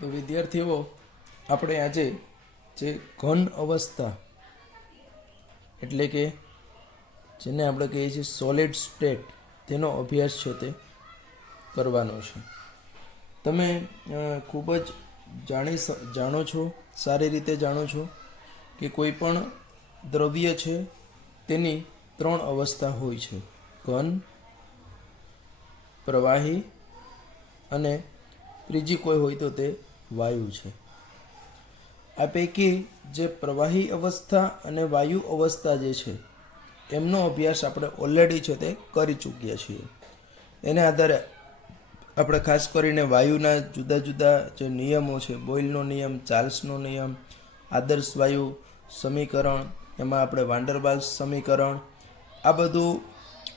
તો વિદ્યાર્થીઓ, આપણે આજે જે ઘન અવસ્થા એટલે કે જેને આપણે કહીએ છીએ સોલિડ સ્ટેટ, તેનો અભ્યાસ છે તે કરવાનો છે. તમે ખૂબ જ જાણો છો, સારી રીતે જાણો છો કે કોઈ પણ દ્રવ્ય છે તેની 3 અવસ્થા હોય છે: ઘન, પ્રવાહી અને ત્રીજી કોઈ હોય તો તે વાયુ છે. આ પૈકી જે પ્રવાહી અવસ્થા અને વાયુ અવસ્થા જે છે એમનો અભ્યાસ આપણે ઓલરેડી છે તે કરી ચૂક્યા છીએ. એને આધારે આપણે ખાસ કરીને વાયુના જુદા જુદા જે નિયમો છે, બોયલનો નિયમ, ચાર્લ્સનો નિયમ, આદર્શ વાયુ સમીકરણ, એમાં આપણે વાન્ડરવાલ્સ સમીકરણ, આ બધું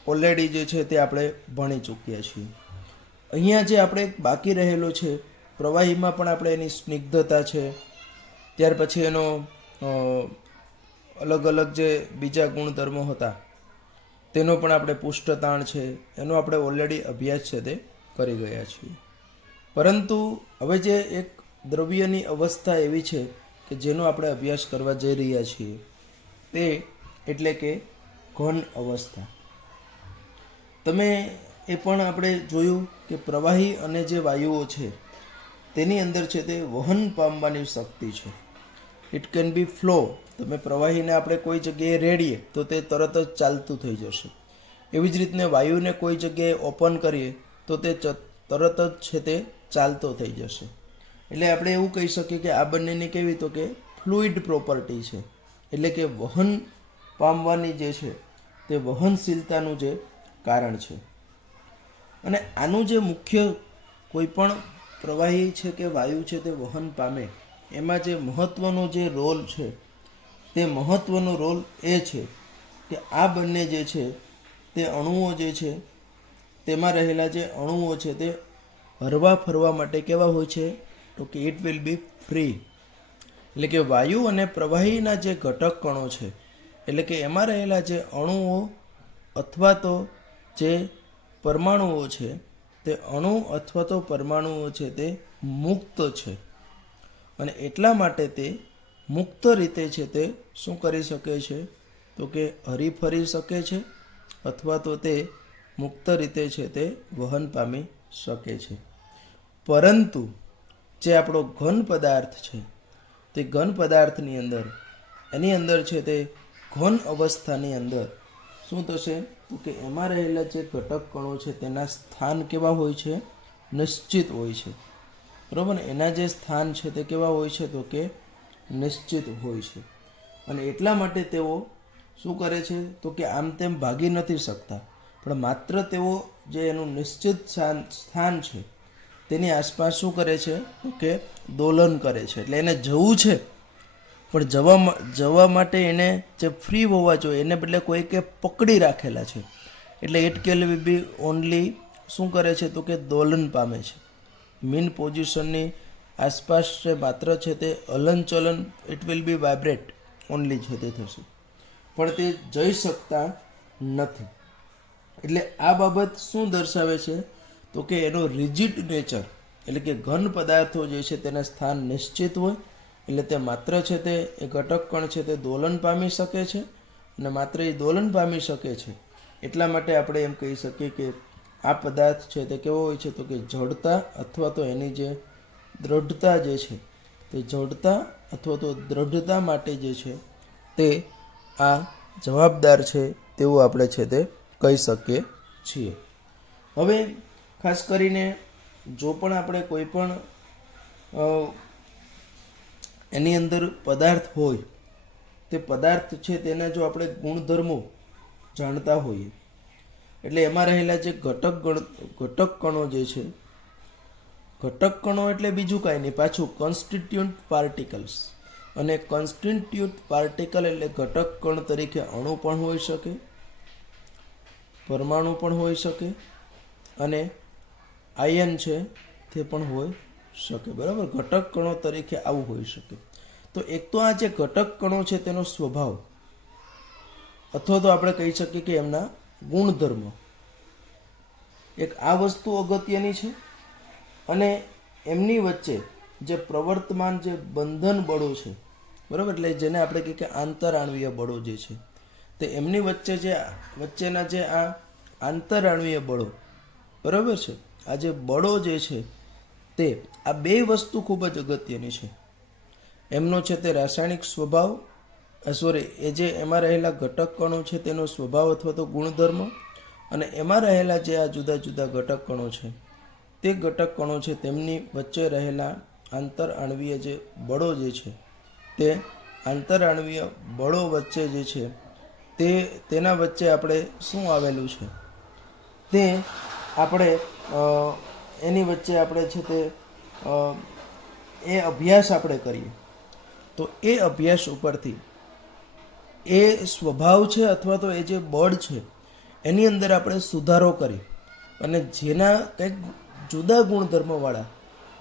ઓલરેડી જે છે તે આપણે ભણી ચૂક્યા છીએ. અહીંયા જે આપણે બાકી રહેલો છે પ્રવાહીમાં પણ આપણે એની સ્નિગ્ધતા છે, ત્યાર પછી એનો અલગ અલગ જે બીજા ગુણધર્મો હતા તેનો પણ આપણે પુષ્ટતાણ છે, એનો આપણે ઓલરેડી અભ્યાસ છે તે કરી ગયા છીએ. પરંતુ હવે જે એક દ્રવ્યની અવસ્થા એવી છે કે જેનો આપણે અભ્યાસ કરવા જઈ રહ્યા છીએ તે એટલે કે ઘન અવસ્થા. તમે એ પણ આપણે જોયું કે પ્રવાહી અને જે વાયુઓ છે તેની અંદર છે તે વહન પામવાની શક્તિ છે. It can B flow. તમે પ્રવાહીને આપણે કોઈ જગ્યાએ રેડીએ તો તે તરત જ ચાલતું થઈ જશે. એવી જ રીતને વાયુને કોઈ જગ્યાએ ઓપન કરીએ તો તે તરત જ છે તે ચાલતો થઈ જશે. એટલે આપણે એવું કહી શકીએ કે આ બંનેની કેવી, તો કે ફ્લુઇડ પ્રોપર્ટી છે, એટલે કે વહન પામવાની જે છે તે વહનશીલતાનું જે કારણ છે. અને આનું જે મુખ્ય કોઈ પણ પ્રવાહી છે કે વાયુ છે તે વહન પામે એમાં જે મહત્વનો જે રોલ છે તે મહત્વનો રોલ એ છે કે આ બંને જે છે તે અણુઓ જે છે તેમાં રહેલા જે અણુઓ છે તે હરવા ફરવા માટે કેવા હોય છે, તો કે ઇટ વિલ બી ફ્રી. એટલે કે વાયુ અને પ્રવાહીના જે ઘટક કણો છે એટલે કે એમાં રહેલા જે અણુઓ અથવા તો જે પરમાણુઓ છે તે અણુ અથવા તો પરમાણુઓ છે તે મુક્ત છે. અને એટલા માટે તે મુક્ત રીતે છે તે શું કરી શકે છે, તો કે હરીફરી શકે છે અથવા તો તે મુક્ત રીતે છે તે વહન પામી શકે છે. પરંતુ જે આપણો ઘન પદાર્થ છે તે ઘન પદાર્થની અંદર એની અંદર છે તે ઘન અવસ્થાની અંદર શું થશે, તો કે એમાં રહેલા જે ઘટક કણો છે તેના સ્થાન કેવા હોય છે, નિશ્ચિત હોય છે. બરાબર ને? એના જે સ્થાન છે તે કેવા હોય છે, તો કે નિશ્ચિત હોય છે. અને એટલા માટે તેઓ શું કરે છે, તો કે આમ તેમ ભાગી નથી શકતા, પણ માત્ર તેઓ જે એનું નિશ્ચિત સ્થાન છે તેની આસપાસ શું કરે છે, તો કે દોલન કરે છે. એટલે એને જવું છે પણ જવા માટે એને જે ફ્રી હોવા જોઈએ એને બદલે કોઈ કે પકડી રાખેલા છે. એટલે ઇટ કેન બી ઓનલી શું કરે છે, તો કે દોલન પામે છે. મીન પોઝિશનની આસપાસ છે માત્ર છે તે હલનચલન, it will be vibrate only છે તે થશે, પણ તે જઈ શકતા નથી. એટલે આ બાબત શું દર્શાવે છે, તો કે એનો રિજિડ નેચર, એટલે કે ઘન પદાર્થો જે છે તેના સ્થાન નિશ્ચિત હોય એટલે તે માત્ર છે તે એ ઘટક કણ છે તે દોલન પામી શકે છે. અને માત્ર એ દોલન પામી શકે છે એટલા માટે આપણે એમ કહી શકીએ કે આ પદાર્થ છે તે કેવો હોય છે, તો કે જડતા અથવા તો એની જે દ્રઢતા જે છે તે જડતા અથવા તો દ્રઢતા માટે જે છે તે આ જવાબદાર છે તેવું આપણે છે તે કહી શકીએ છીએ. હવે ખાસ કરીને જો પણ આપણે કોઈ પણ એની અંદર પદાર્થ હોય તે પદાર્થ છે તેના જો આપણે ગુણધર્મો જાણતા હોઈએ એટલે એમાં રહેલા જે ઘટક કણો જે છે, ઘટક કણો એટલે બીજું કાંઈ નહીં, પાછું કોન્સ્ટિટ્યુન્ટ પાર્ટિકલ્સ. અને કોન્સ્ટિટ્યુન્ટ પાર્ટિકલ એટલે ઘટક કણ તરીકે અણુ પણ હોઈ શકે, પરમાણુ પણ હોઈ શકે અને આયન છે તે પણ હોઈ શકે. બરાબર? ઘટક કણો તરીકે આવું હોઈ શકે. તો એક તો આ જે ઘટક કણો છે તેનો સ્વભાવ અથવા તો આપણે કહી શકીએ કે એમના ગુણધર્મો, એક આ વસ્તુ અગત્યની છે. અને એમની વચ્ચે જે પ્રવર્તમાન જે બંધન બળો છે, બરાબર, એટલે જેને આપણે કહીએ કે આંતરાણવીય બળો જે છે, તે એમની વચ્ચેના જે આ આંતરાણવીય બળો, બરાબર છે, આ જે બળો જે છે તે આ બે વસ્તુ ખૂબ જ અગત્યની છે. એમનો છે તે રાસાયણિક સ્વભાવ, એ જે એમાં રહેલા ઘટક કણો છે તેનો સ્વભાવ અથવા તો ગુણધર્મ, અને એમાં રહેલા જે આ જુદા જુદા ઘટક કણો છે તે ઘટક કણો છે તેમની વચ્ચે રહેલા આંતરાણવીય જે બળો જે છે, તે આંતરાણવીય બળો વચ્ચે જે છે તેના વચ્ચે આપણે શું આવેલું છે, તે આપણે એની વચ્ચે આપણે છે તે એ અભ્યાસ આપણે કરીએ તો એ અભ્યાસ ઉપરથી એ સ્વભાવ છે અથવા તો એ જે બળ છે એની અંદર આપણે સુધારો કરી અને જેના કંઈક જુદા ગુણધર્મવાળા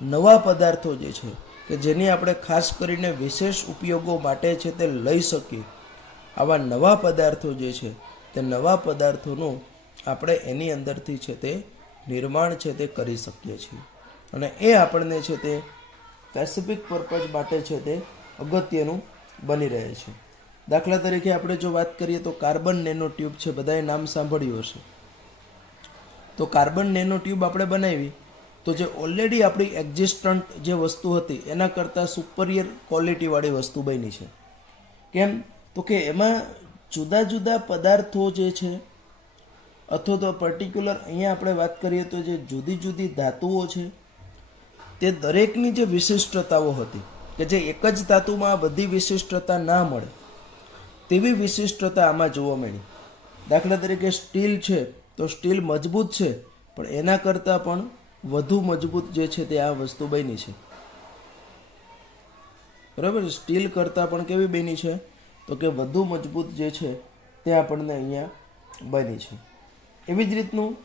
નવા પદાર્થો જે છે કે જેની આપણે ખાસ કરીને વિશેષ ઉપયોગો માટે છે તે લઈ શકીએ, આવા નવા પદાર્થો જે છે તે નવા પદાર્થોનું આપણે એની અંદરથી છે તે નિર્માણ છે તે કરી શકીએ છીએ, અને એ આપણને છે તે સ્પેસિફિક પર્પઝ માટે છે તે અગત્યનું બની રહે છે. દાખલા તરીકે આપણે જો વાત કરીએ તો કાર્બન નેનો ટ્યુબ છે, બધાએ નામ સાંભળ્યું હશે. તો કાર્બન નેનો ટ્યુબ આપણે બનાવી તો જે ઓલરેડી આપણી એક્ઝિસ્ટન્ટ જે વસ્તુ હતી એના કરતાં સુપરિયર ક્વોલિટીવાળી વસ્તુ બની છે. કેમ? તો કે એમાં જુદા જુદા પદાર્થો જે છે અથવા તો પર્ટિક્યુલર અહીંયા આપણે વાત કરીએ તો જે જુદી જુદી ધાતુઓ છે તે દરેકની જે વિશિષ્ટતાઓ હતી કે જે એક જ ધાતુમાં બધી વિશિષ્ટતા ના મળે તેવી વિશિષ્ટતા આમાં જોવા મળી. દાખલા તરીકે સ્ટીલ છે તો સ્ટીલ મજબૂત છે પણ એના કરતાં પણ વધુ મજબૂત જે છે તે આ વસ્તુ બની છે, બરાબર. સ્ટીલ કરતાં પણ કેવી બની છે તો કે વધુ મજબૂત જે છે તે આપણને અહીંયા બની છે. એવી જ રીતનું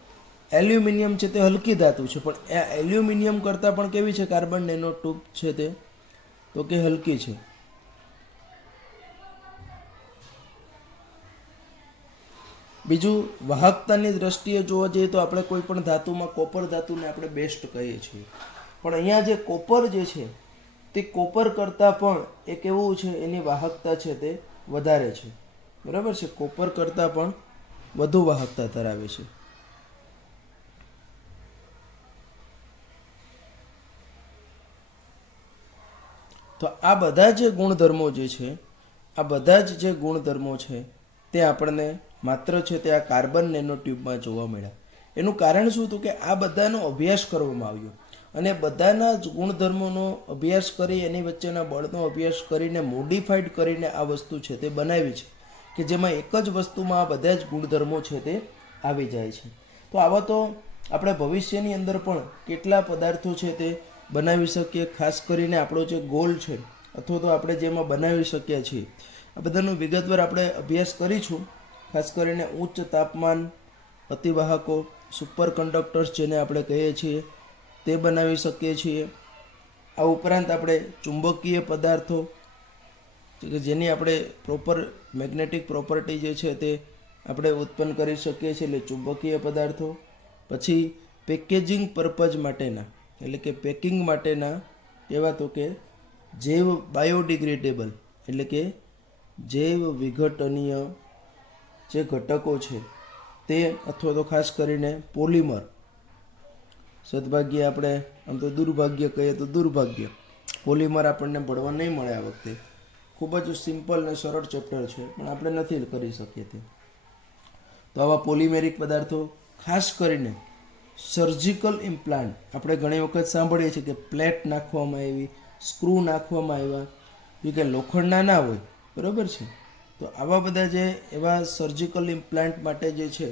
એલ્યુમિનિયમ છે તે હલકી ધાતુ છે પણ એ એલ્યુમિનિયમ કરતાં પણ કેવી છે કાર્બન નેનો ટ્યુબ છે તે તો કે હલકી છે. બીજું વાહકતાની દ્રષ્ટિએ જોવા જઈએ તો આપણે કોઈ પણ ધાતુમાં કોપર ધાતુને આપણે બેસ્ટ કહીએ છીએ, પણ અહીંયા જે કોપર જે છે તે કોપર કરતાં પણ એ કેવું છે, એની વાહકતા છે તે વધારે છે, બરાબર છે. કોપર કરતાં પણ વધુ વાહકતા ધરાવે છે. તો આ બધા જે ગુણધર્મો જે છે, આ બધા જ જે ગુણધર્મો છે તે આપણને માત્ર છે તે આ કાર્બન નેનો ટ્યુબમાં જોવા મળ્યા. એનું કારણ શું હતું કે આ બધાનો અભ્યાસ કરવામાં આવ્યો અને બધાના જ ગુણધર્મોનો અભ્યાસ કરી એની વચ્ચેના બળનો અભ્યાસ કરીને મોડિફાઈડ કરીને આ વસ્તુ છે તે બનાવી છે કે જેમાં એક જ વસ્તુમાં આ બધા જ ગુણધર્મો છે તે આવી જાય છે. તો આવા તો આપણે ભવિષ્યની અંદર પણ કેટલા પદાર્થો છે તે બનાવી શકીએ, ખાસ કરીને આપણો જે ગોલ છે અથવા તો આપણે જેમાં બનાવી શકીએ છીએ આ બધાનો વિગતવાર આપણે અભ્યાસ કરીશું. ખાસ કરીને ઉચ્ચ તાપમાન અતિવાહકો, સુપર કંડક્ટર્સ જેને આપણે કહીએ છીએ તે બનાવી શકીએ છીએ. આ ઉપરાંત આપણે ચુંબકીય પદાર્થો કે જેની આપણે પ્રોપર મેગ્નેટિક પ્રોપર્ટી જે છે તે આપણે ઉત્પન્ન કરી શકીએ છીએ, એટલે ચુંબકીય પદાર્થો. પછી પેકેજિંગ પર્પઝ માટેના એટલે કે પેકિંગ માટેના એવા તો કે જૈવ બાયોડિગ્રેડેબલ એટલે કે જૈવ વિઘટનીય જે ઘટકો છે તે, અથવા તો ખાસ કરીને પોલિમર. સદભાગ્ય આપણે આમ તો દુર્ભાગ્ય કહીએ તો દુર્ભાગ્ય પોલિમર આપણને ભણવા નહીં મળે આ વખતે. ખૂબ જ સિમ્પલ અને સરળ ચેપ્ટર છે પણ આપણે નથી કરી શકીએ તે. તો આવા પોલિમેરિક પદાર્થો, ખાસ કરીને સર્જિકલ ઇમ્પ્લાન્ટ આપણે ઘણી વખત સાંભળીએ છીએ કે પ્લેટ નાખવામાં આવી, સ્ક્રૂ નાખવામાં આવ્યા, એ કે લોખંડના ના હોય, બરાબર છે. તો આવા બધા જે એવા સર્જિકલ ઇમ્પ્લાન્ટ માટે જે છે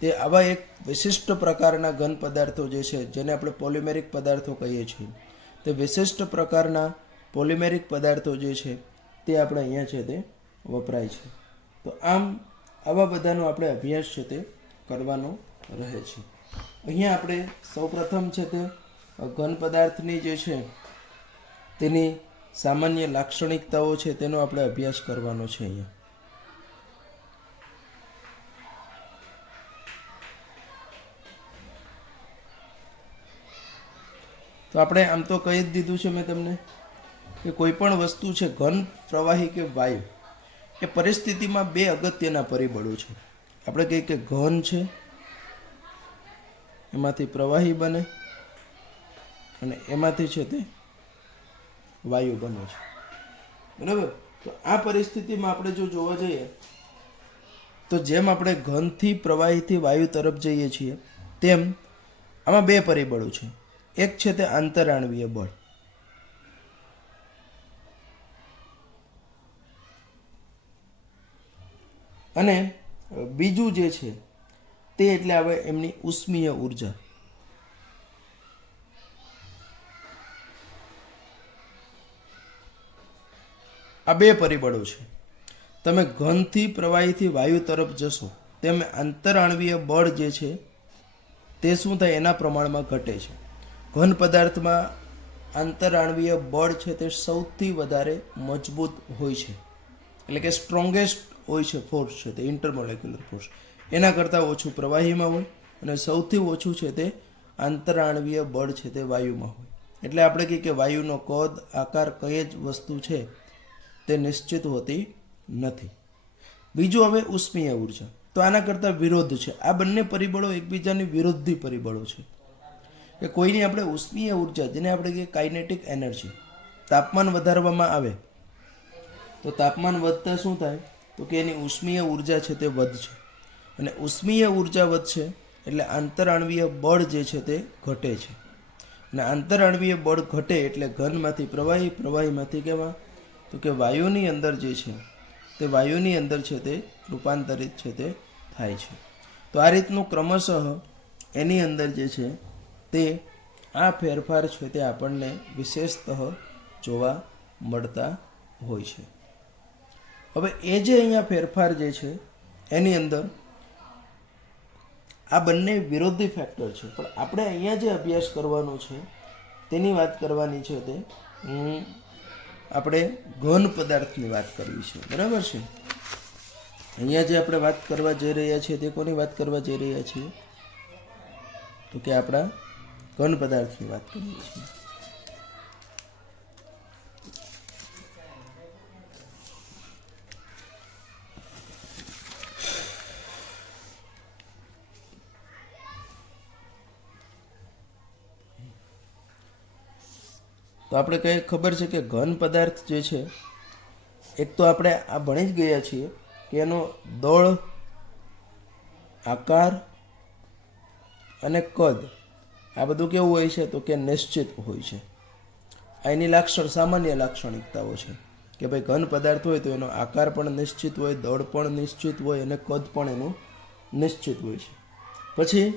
તે આવા એક વિશિષ્ટ પ્રકારના ઘન પદાર્થો જે છે જેને આપણે પોલિમેરિક પદાર્થો કહીએ છીએ, તે વિશિષ્ટ પ્રકારના પોલિમેરિક પદાર્થો જે છે તે આપણે અહીંયા છે તે વપરાય છે. તો આમ આવા બધાનો આપણે અભ્યાસ છે તે કરવાનો રહે છે. અહીંયા આપણે સૌપ્રથમ છે તે ઘન પદાર્થની જે છે તેની સામાન્ય લાક્ષણિકતાઓ છે તેનો આપણે અભ્યાસ કરવાનો છે. અહીંયા તો આપણે આમ તો કહી જ દીધું છે મેં તમને કે કોઈ પણ વસ્તુ છે ઘન, પ્રવાહી કે વાયુ, એ પરિસ્થિતિમાં બે અગત્યના પરિબળો છે. આપણે કહીએ કે ઘન છે એમાંથી પ્રવાહી બને અને એમાંથી છે તે વાયુ બને છે. બરાબર? તો આ પરિસ્થિતિમાં આપણે જો જોવા જઈએ તો જેમ આપણે ઘનથી પ્રવાહીથી વાયુ તરફ જઈએ છીએ તેમ આમાં બે પરિબળો છે. એક છે તે આંતરાણવીય બળ અને બીજું જે છે તે એટલે આવે એમની ઉષ્મીય ઉર્જા. આ બે પરિબળો છે. તમે ઘનથી પ્રવાહીથી વાયુ તરફ જશો તેમ આંતરાણવીય બળ જે છે તે શું થાય? એના પ્રમાણમાં ઘટે છે. ઘન પદાર્થમાં આંતરાણવીય બળ છે તે સૌથી વધારે મજબૂત હોય છે, એટલે કે સ્ટ્રોંગેસ્ટ હોય છે ફોર્સ છે તે ઇન્ટરમોલેક્યુલર ફોર્સ, એના કરતાં ઓછું પ્રવાહીમાં હોય અને સૌથી ઓછું છે તે આંતરાણવીય બળ છે તે વાયુમાં હોય. એટલે આપણે કહીએ કે વાયુનો કદ, આકાર, કઈ જ વસ્તુ છે તે નિશ્ચિત હોતી નથી. બીજું હવે ઉષ્મીય ઉર્જા, તો આના કરતાં વિરોધ છે. આ બંને પરિબળો એકબીજાની વિરોધી પરિબળો છે. કે કોઈની આપણે ઉષ્મીય ઉર્જા, જેને આપણે કહીએ કાઇનેટિક એનર્જી, તાપમાન વધારવામાં આવે તો તાપમાન વધતા શું થાય? તો કે એની ઉષ્મીય ઉર્જા છે તે વધશે અને ઉષ્મીય ઉર્જા વધશે એટલે આંતરાણવીય બળ જે છે તે ઘટે છે અને આંતરાણવીય બળ ઘટે એટલે ઘનમાંથી પ્રવાહી, પ્રવાહીમાંથી કેવા? તો કે વાયુની અંદર જે છે તે વાયુની અંદર છે તે રૂપાંતરિત છે તે થાય છે. તો આ રીતનું ક્રમશઃ એની અંદર જે છે તે આ ફેરફાર છે તે આપણને વિશેષતઃ જોવા મળતા હોય છે. હવે એ જે અહીંયા ફેરફાર જે છે એની અંદર આ બંને વિરોધી ફેક્ટર છે, પણ આપણે અહીંયા જે અભ્યાસ કરવાનો છે તેની વાત કરવાની છે તે આપણે ઘન પદાર્થની વાત કરવી છે. બરાબર છે? અહીંયા જે આપણે વાત કરવા જઈ રહ્યા છીએ તે કોની વાત કરવા જઈ રહ્યા છીએ? તો કે આપણા ઘન પદાર્થની વાત કરીએ છીએ. તો આપણે કંઈ ખબર છે કે ઘન પદાર્થ જે છે, એક તો આપણે આ ભણી જ ગયા છીએ કે એનો દળ, આકાર અને કદ આ બધું કેવું હોય છે? તો કે નિશ્ચિત હોય છે. આ એની સામાન્ય લાક્ષણિકતાઓ છે કે ભાઈ ઘન પદાર્થ હોય તો એનો આકાર પણ નિશ્ચિત હોય, દળ પણ નિશ્ચિત હોય અને કદ પણ એનું નિશ્ચિત હોય છે. પછી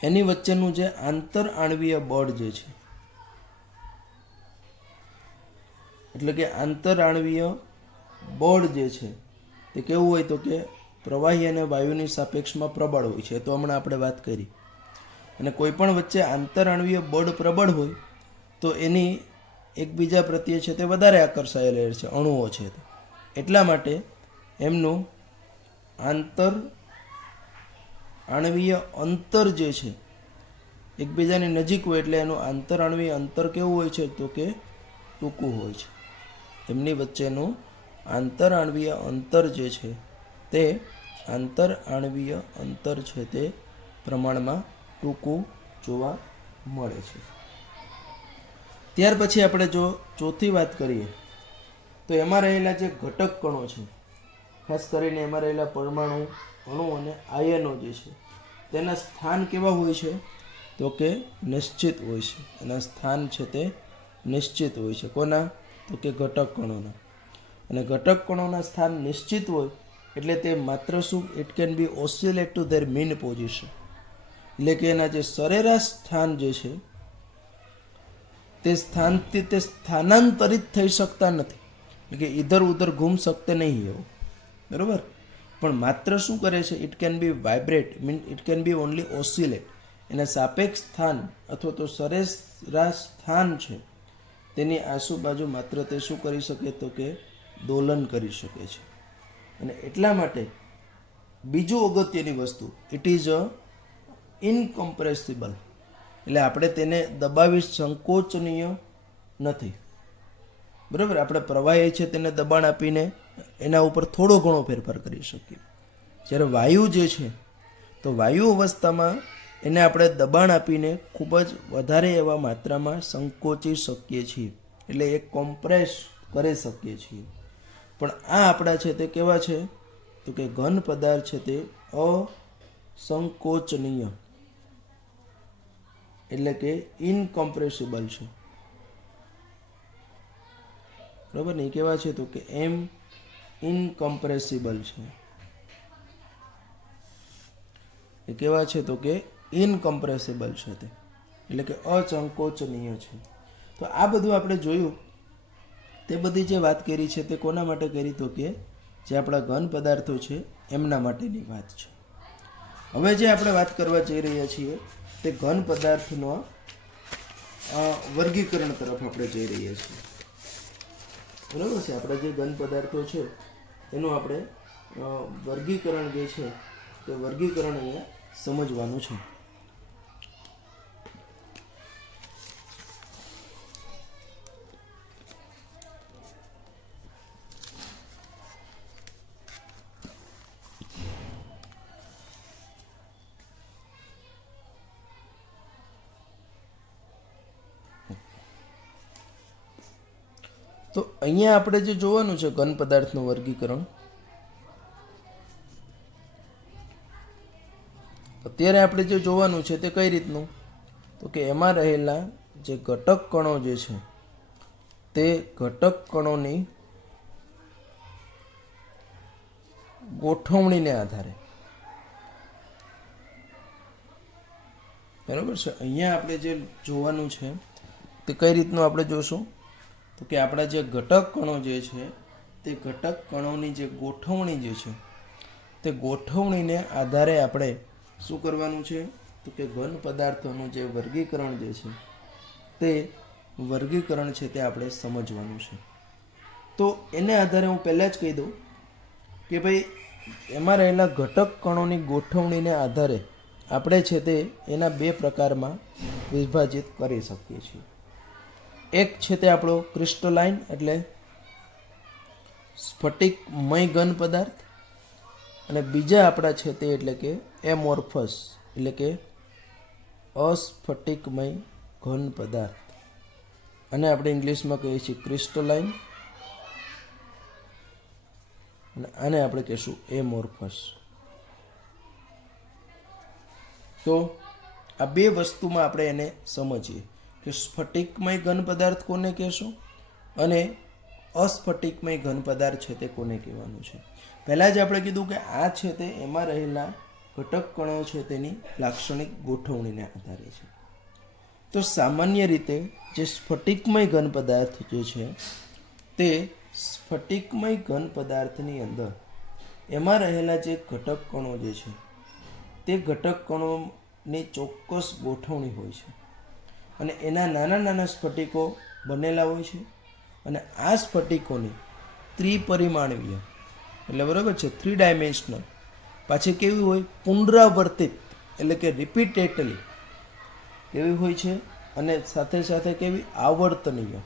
એની વચ્ચેનું જે આંતરઆણવીય બળ જે છે, એટલે કે આંતરાણવીય બળ જે છે તે કેવું હોય? તો કે પ્રવાહી અને વાયુની સાપેક્ષમાં પ્રબળ હોય છે. તો હમણાં આપણે વાત કરી. અને કોઈ પણ વચ્ચે આંતરાણવીય બળ પ્રબળ હોય તો એની એકબીજા પ્રત્યે છે તે વધારે આકર્ષાયેલા રહે છે, અણુઓ છે તે. એટલા માટે એમનું આંતરઆણવીય અંતર જે છે એકબીજાની નજીક હોય એટલે એનું આંતરાણવીય અંતર કેવું હોય છે? તો કે ટૂંકું હોય છે. એમની વચ્ચેનું આંતરાણવીય અંતર જે છે તે આંતરાણવીય અંતર છે તે પ્રમાણમાં ટૂંકું જોવા મળે છે. ત્યાર પછી આપણે જો ચોથી વાત કરીએ તો એમાં રહેલા જે ઘટક કણો છે, ખાસ કરીને એમાં રહેલા પરમાણુ, અણુ અને આયનો જે છે તેના સ્થાન કેવા હોય છે? તો કે નિશ્ચિત હોય છે. એના સ્થાન છે તે નિશ્ચિત હોય છે. કોના? તો કે ઘટક કણોના. અને ઘટક કણોના સ્થાન નિશ્ચિત હોય એટલે તે માત્ર શું? It can be oscillate to their mean position, એટલે કે એના જે સરેરાશ સ્થાન જે છે તે સ્થાનથી તે સ્થાનાંતરિત થઈ શકતા નથી, એટલે કે ઇધર ઉધર ઘૂમ શકતે નહીં એવું. બરાબર? પણ માત્ર શું કરે છે? It can B vibrate, it can B only oscillate. એના સાપેક્ષ સ્થાન અથવા તો સરેરાશ સ્થાન છે તેની આજુબાજુ માત્ર તે શું કરી શકે? તો કે દોલન કરી શકે છે. અને એટલા માટે બીજું અગત્યની વસ્તુ, ઇટ ઇઝ ઇનકમ્પ્રેસિબલ, એટલે આપણે તેને દબાવી સંકોચનીય નથી. બરાબર, આપણે પ્રવાહી છે તેને દબાણ આપીને એના ઉપર થોડો ઘણો ફેરફાર કરી શકીએ. જ્યારે વાયુ જે છે તો વાયુ અવસ્થામાં એને આપણે દબાણ આપીને ખૂબ જ વધારે એવા માત્રામાં સંકોચી શકીએ છીએ, એટલે એ કોમ્પ્રેસ કરી શકીએ છીએ. પણ આ આપણા છે તે કેવા છે તો કે ઘન પદાર્થ છે તે અસંકોચનીય એટલે કે ઇનકોમ્પ્રેસિબલ છે. બરાબર ને, એ કેવા છે તો કે એમ ઇનકોમ્પ્રેસિબલ છે. એ કેવા છે તો કે ઇનકોમ્પ્રેસિબલ છે, તે એટલે કે અસંકોચનીય છે. તો આ બધું આપણે જોયું, તે બધી જે વાત કરી છે તે કોના માટે કરી તો કે જે આપણા ઘન પદાર્થો છે એમના માટેની વાત છે. હવે જે આપણે વાત કરવા જઈ રહ્યા છીએ તે ઘન પદાર્થનો વર્ગીકરણ તરફ આપણે જઈ રહ્યા છીએ. બરાબર છે, આપણા જે ઘન પદાર્થો છે એનું આપણે વર્ગીકરણ જે છે તે વર્ગીકરણ અહીંયા સમજવાનું છે. તો અહીંયા આપણે જે જોવાનું છે ઘન પદાર્થનું વર્ગીકરણ, અત્યારે આપણે જે જોવાનું છે તે કઈ રીતનું તો કે એમાં રહેલા જે ઘટક કણો જે છે તે ઘટક કણોની ગોઠવણીને આધારે, બરાબર છે, અહીંયા આપણે જે જોવાનું છે તે કઈ રીતનું આપણે જોશું તો કે આપણા જે ઘટક કણો જે છે તે ઘટક કણોની જે ગોઠવણી જે છે તે ગોઠવણીને આધારે આપણે શું કરવાનું છે તો કે ઘન પદાર્થોનું જે વર્ગીકરણ જે છે તે વર્ગીકરણ છે તે આપણે સમજવાનું છે. તો એને આધારે હું પહેલાં જ કહી દઉં કે ભાઈ એમાં રહેલા ઘટક કણોની ગોઠવણીને આધારે આપણે છે તે એના બે પ્રકારમાં વિભાજિત કરી શકીએ છીએ. એક છે તે આપણો ક્રિસ્ટલાઇન એટલે સ્ફટિકમય ઘન પદાર્થ, અને બીજા આપણા છે તે એટલે કે એમોર્ફસ એટલે કે અસ્ફટિકમય ઘન પદાર્થ, અને આપણે ઇંગ્લિશમાં કહીએ છીએ ક્રિસ્ટલાઇન, અને આને આપણે કહીશું એમોર્ફસ. તો આ બે વસ્તુમાં આપણે એને સમજીએ કે સ્ફટિકમય ઘન પદાર્થ કોને કહેશું અને અસ્ફટિકમય ઘન પદાર્થ છે તે કોને કહેવાનું છે. પહેલાં જ આપણે કીધું કે આ છે તે એમાં રહેલા ઘટક કણો છે તેની લાક્ષણિક ગોઠવણીને આધારે છે. તો સામાન્ય રીતે જે સ્ફટિકમય ઘન પદાર્થ જે છે તે સ્ફટિકમય ઘન પદાર્થની અંદર એમાં રહેલા જે ઘટક કણો જે છે તે ઘટક કણોની ચોક્કસ ગોઠવણી હોય છે, અને એના નાના નાના સ્ફટિકો બનેલા હોય છે, અને આ સ્ફટિકોની ત્રિપરિમાણીય એટલે બરાબર છે 3 ડાયમેન્શનલ પાછી કેવી હોય પુનરાવર્તિત એટલે કે રિપીટેડલી કેવી હોય છે, અને સાથે સાથે કેવી આવર્તનીય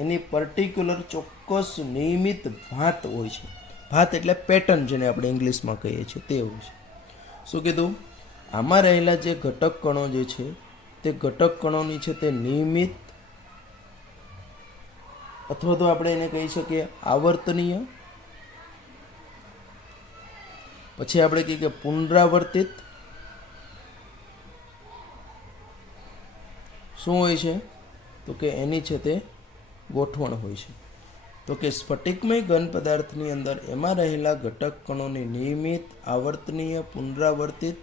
એની પર્ટિક્યુલર ચોક્કસ નિયમિત ભાત હોય છે. ભાત એટલે પેટર્ન જેને આપણે ઇંગ્લિશમાં કહીએ છીએ તે હોય છે. શું કીધું, આમાં રહેલા જે ઘટક કણો જે છે તે ઘટક કણોની છે તે નિયમિત અથવા તો આપણે એને કહી શકીએ આવર્તનીય, પછી આપણે કહીએ કે પુનરાવર્તિત શું હોય છે તો કે એની છે તે ગોઠવણ હોય છે. તો કે સ્ફટિકમય ઘન પદાર્થની અંદર એમાં રહેલા ઘટક કણોની નિયમિત આવર્તનીય પુનરાવર્તિત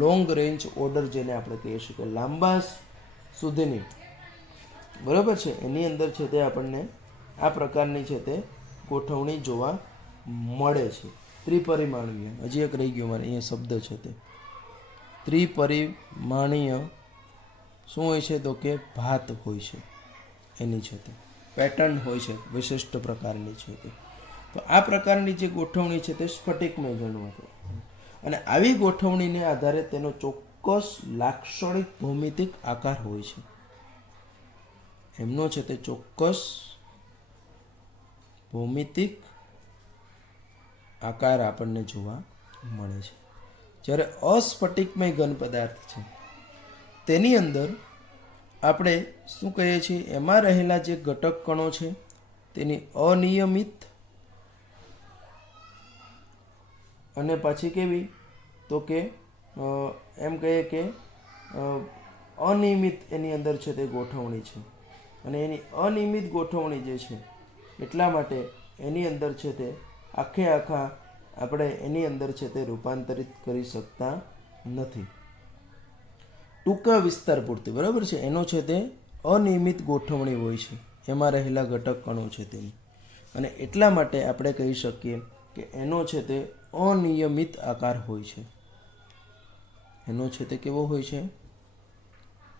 લોંગ રેન્જ ઓર્ડર જેને આપણે કહીએ છીએ કે લાંબા સુધીની, બરાબર છે, એની અંદર છે તે આપણને આ પ્રકારની છે તે ગોઠવણી જોવા મળે છે. ત્રિપરિમાણીય, હજી એક રહી ગયો મારે અહીંયા શબ્દ છે તે ત્રિપરિમાણીય શું હોય છે તો કે ભાત હોય છે, એની છે તે પેટર્ન હોય છે વિશિષ્ટ પ્રકારની છે તે. તો આ પ્રકારની જે ગોઠવણી છે તે સ્ફટિકમય ઘન, અને આવી ગોઠવણીને આધારે તેનો ચોક્કસ લાક્ષણિક ભૌમિતિક આકાર હોય છે. એમનો છે તે ચોક્કસ ભૌમિતિક આકાર આપણને જોવા મળે છે. જ્યારે અસ્ફટિકમય ઘન પદાર્થ છે તેની અંદર આપણે શું કહીએ છીએ, એમાં રહેલા જે ઘટક કણો છે તેની અનિયમિત અને પાછી કેવી, તો કે એમ કહીએ કે અનિયમિત એની અંદર છે તે ગોઠવણી છે. અને એની અનિયમિત ગોઠવણી જે છે એટલા માટે એની અંદર છે તે આખા આપણે એની અંદર છે તે રૂપાંતરિત કરી શકતા નથી. ટૂંકા વિસ્તાર પૂરતી, બરાબર છે, એનો છે તે અનિયમિત ગોઠવણી હોય છે એમાં રહેલા ઘટક કણો છે તેની, અને એટલા માટે આપણે કહી શકીએ કે એનો છે તે અનિયમિત આકાર હોય છે. એનો છે તે કેવો હોય છે,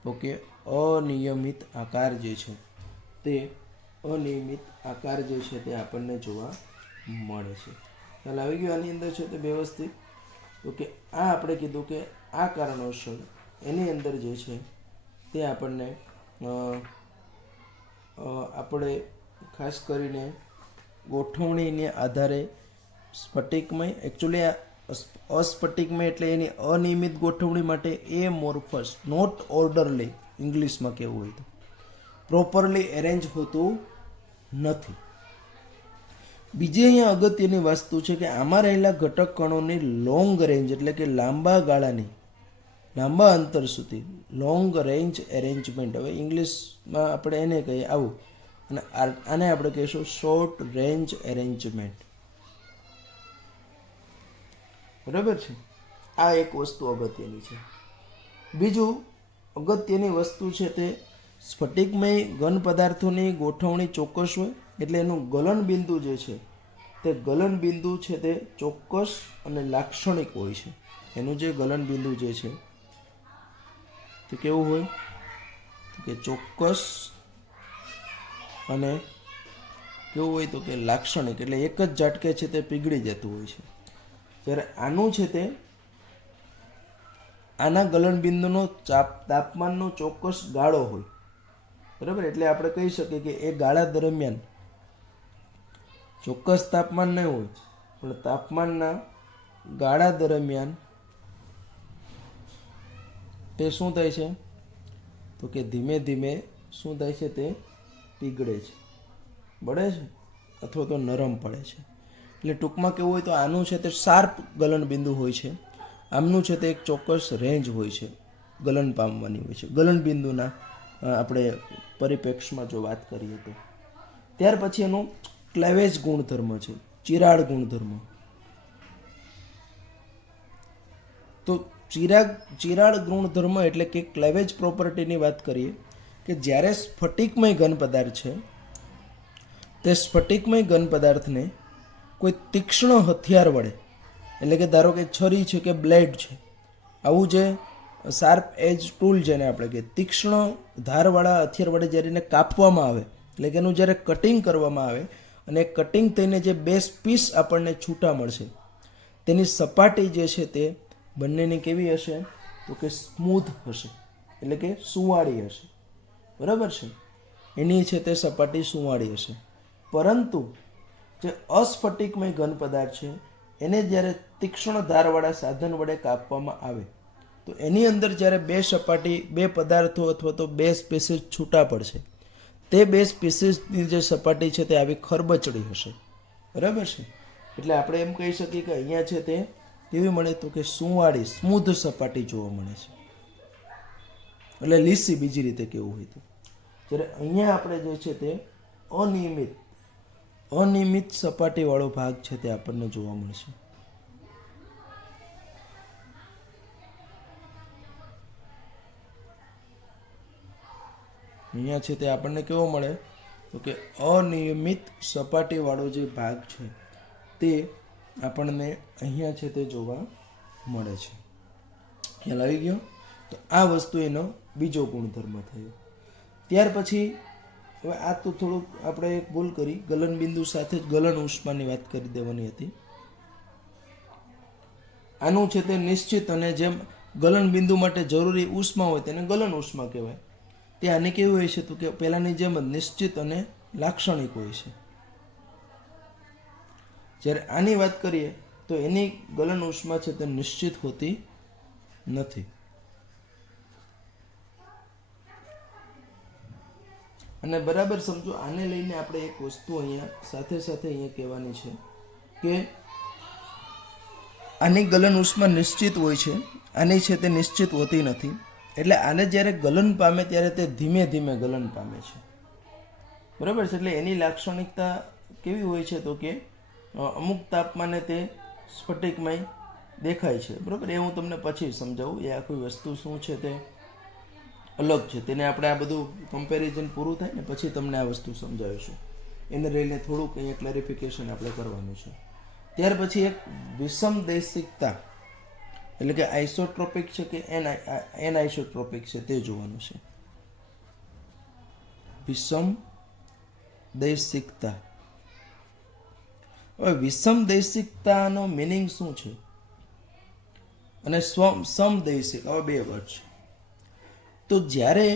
તો કે અનિયમિત આકાર જે છે તે અનિયમિત આકાર જે છે તે આપણને જોવા મળે છે. ખ્યાલ આવી ગયો આની અંદર છે તે વ્યવસ્થિત. તો કે આ આપણે કીધું કે આ કારણોસર એની અંદર જે છે તે આપણને આપણે ખાસ કરીને ગોઠવણીને આધારે સ્ફટિકમય, એકચ્યુઅલી અસ્ફટિકમય એટલે એની અનિયમિત ગોઠવણી માટે એમોર્ફસ, નોટ ઓર્ડરલી ઇંગ્લિશમાં કહેવું હોય તો, પ્રોપરલી એરેન્જ હોતું નથી. બીજી અહીંયા અગત્યની વસ્તુ છે કે આમાં રહેલા ઘટક કણોની લોંગ રેન્જ એટલે કે લાંબા ગાળાની, લાંબા અંતર સુધી લોંગ રેન્જ એરેન્જમેન્ટ, હવે ઇંગ્લિશમાં આપણે એને કહીએ આવું, અને આને આપણે કહીશું શોર્ટ રેન્જ એરેન્જમેન્ટ. બરાબર છે, આ એક વસ્તુ અગત્યની છે. બીજું અગત્યની વસ્તુ છે તે સ્ફટિકમય ઘન પદાર્થોની ગોઠવણી ચોક્કસ હોય એટલે એનું ગલન બિંદુ જે છે તે ગલન બિંદુ છે તે ચોક્કસ અને લાક્ષણિક હોય છે. એનું જે ગલન બિંદુ જે છે તે કેવું હોય, તો કે ચોક્કસ અને કેવું હોય, તો કે લાક્ષણિક, એટલે એક જ ઝાટકે છે તે પીગળી જતું હોય છે. જ્યારે આનું છે તે આના ગલન બિંદુનો તાપમાનનો ચોક્કસ ગાળો હોય, બરાબર, એટલે આપણે કહી શકીએ કે એ ગાળા દરમિયાન ચોક્કસ તાપમાન નહીં હોય પણ તાપમાનના ગાળા દરમિયાન તે શું થાય છે, તો કે ધીમે ધીમે શું થાય છે, તે પીગળે છે, બળે છે અથવા તો નરમ પડે છે. એટલે ટૂંકમાં કેવું હોય તો આનું છે તે શાર્પ ગલન બિંદુ હોય છે, આમનું છે તે એક ચોક્કસ રેન્જ હોય છે ગલન પામવાની હોય છે ગલન બિંદુના આપણે પરિપ્રેક્ષમાં જો વાત કરીએ તો. ત્યાર પછી એનો ક્લેવેજ ગુણધર્મ છે, ચિરાડ ગુણધર્મ. તો ચિરાડ ગુણધર્મ એટલે કે ક્લેવેજ પ્રોપર્ટીની વાત કરીએ કે જ્યારે સ્ફટિકમય ઘન પદાર્થ છે તે સ્ફટિકમય ઘન પદાર્થને કોઈ તીક્ષ્ણ હથિયાર વડે, એટલે કે ધારો કે છરી છે કે બ્લેડ છે, આવું જે શાર્પ એજ ટૂલ જેને આપણે કહીએ, તીક્ષ્ણ ધારવાળા હથિયાર વડે જ્યારે એને કાપવામાં આવે, એટલે કે એનું જ્યારે કટિંગ કરવામાં આવે અને કટિંગ થઈને જે બે પીસ આપણને છૂટા મળશે તેની સપાટી જે છે તે બંનેની કેવી હશે, તો કે સ્મૂથ હશે, એટલે કે સુંવાળી હશે. બરાબર છે, એની છે તે સપાટી સુંવાળી હશે. પરંતુ જે અસ્ફટિકમય ઘન પદાર્થ છે એને જ્યારે તીક્ષ્ણ ધારવાળા સાધન વડે કાપવામાં આવે તો એની અંદર જ્યારે બે પદાર્થો અથવા તો બે સ્પેસીસ છૂટા પડશે, તે બે સ્પેસીસની જે સપાટી છે તે આવી ખરબચડી હશે. બરાબર છે, એટલે આપણે એમ કહી શકીએ કે અહીંયા છે તે કેવી મળે, તો કે સુંવાળી સ્મૂધ સપાટી જોવા મળે છે, એટલે લીસી બીજી રીતે કેવું હોય તો. જ્યારે અહીંયા આપણે જે છે તે અનિયમિત સપાટીવાળો ભાગ છે તે આપણને જોવા મળશે. અહીંયા છે તે આપણને કેવો મળે, તો કે અનિયમિત સપાટીવાળો જે ભાગ છે તે આપણને અહીંયા છે તે જોવા મળે છે. ખ્યાલ આવી ગયો? તો આ વસ્તુ એનો બીજો ગુણધર્મ થયો. ત્યાર પછી હવે આ તો થોડુંક આપણે એક ભૂલ કરી, ગલન બિંદુ સાથે જ ગલન ઉષ્માની વાત કરી દેવાની હતી. આનું છે તે નિશ્ચિત અને જેમ ગલન બિંદુ માટે જરૂરી ઉષ્મા હોય તેને ગલન ઉષ્મા કહેવાય. તે આને કેવું હોય છે તો કે પહેલાંની જેમ જ નિશ્ચિત અને લાક્ષણિક હોય છે. જ્યારે આની વાત કરીએ તો એની ગલન ઉષ્મા છે તે નિશ્ચિત હોતી નથી. અને બરાબર સમજો, આને લઈને આપણે એક વસ્તુ અહીંયા સાથે સાથે અહીંયા કહેવાની છે કે આની ગલન ઉષ્મા નિશ્ચિત હોય છે, આની છે તે નિશ્ચિત હોતી નથી. એટલે આને જ્યારે ગલન પામે ત્યારે તે ધીમે ધીમે ગલન પામે છે. બરાબર છે. એટલે એની લાક્ષણિકતા કેવી હોય છે તો કે અમુક તાપમાને તે સ્ફટિકમય દેખાય છે. બરાબર, એ હું તમને પછી સમજાવું. એ આખી વસ્તુ શું છે તે અલગ છે. તેને આપણે આ બધું કમ્પેરિઝન પૂરું થાય ને પછી તમને આ વસ્તુ સમજાવીશું. એને લઈને થોડુંક અહીંયા ક્લેરિફિકેશન આપણે કરવાનું છે. ત્યાર પછી એક વિષમ દૈશિકતા એટલે કે આઇસોટ્રોપિક છે કે એન આઇસોટ્રોપિક છે તે જોવાનું છે. વિષમ દૈશિકતા. હવે વિષમ દૈશિકતાનો મિનિંગ શું છે અને સમદૈશિક, આવા બે વર્ડ છે. તો જ્યારે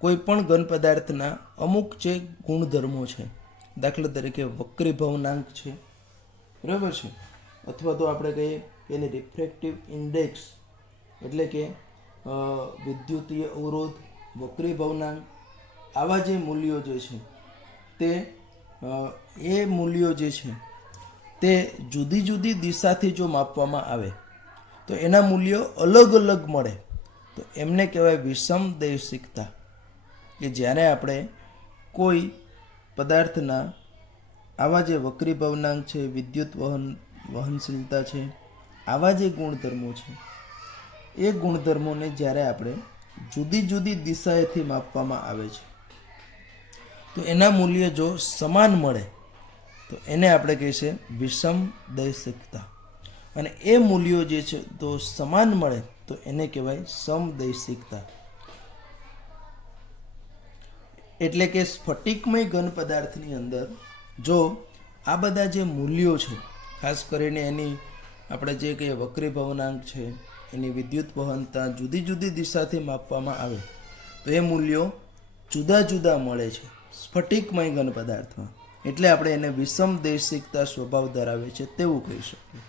કોઈ પણ ઘન પદાર્થના અમુક જે ગુણધર્મો છે, દાખલા તરીકે વક્રીભવનાંક છે, બરાબર છે, અથવા તો આપણે કહીએ કે એની રિફ્રેક્ટિવ ઇન્ડેક્સ એટલે કે વિદ્યુતીય અવરોધ, વક્રીભવનાંક, આવા જે મૂલ્યો જે છે તે એ મૂલ્યો જે છે તે જુદી જુદી દિશાથી જો માપવામાં આવે તો એના મૂલ્યો અલગ અલગ મળે તો એમને કહેવાય વિષમ દૈશિકતા. કે જ્યારે આપણે કોઈ પદાર્થના આવા જે વક્રીભવનાંક છે, વિદ્યુત વહનશીલતા છે, આવા જે ગુણધર્મો છે એ ગુણધર્મોને જ્યારે આપણે જુદી જુદી દિશાએથી માપવામાં આવે છે તો એના મૂલ્ય જો સમાન મળે તો એને આપણે કહીએ વિષમ દૈશિકતા. અને એ મૂલ્યો જે છે તો સમાન મળે તો એને કહેવાય સમદૈશિકતા. એટલે કે સ્ફટિકમય ઘન પદાર્થની અંદર જો આ બધા જે મૂલ્યો છે, ખાસ કરીને એની આપણે જે કહીએ વક્રીભવનાંક છે, એની વિદ્યુત વહનતા જુદી જુદી દિશાથી માપવામાં આવે તો એ મૂલ્યો જુદા જુદા મળે છે સ્ફટિકમય ઘન પદાર્થમાં. એટલે આપણે એને વિષમ દૈશિકતા સ્વભાવ ધરાવે છે તેવું કહી શકીએ.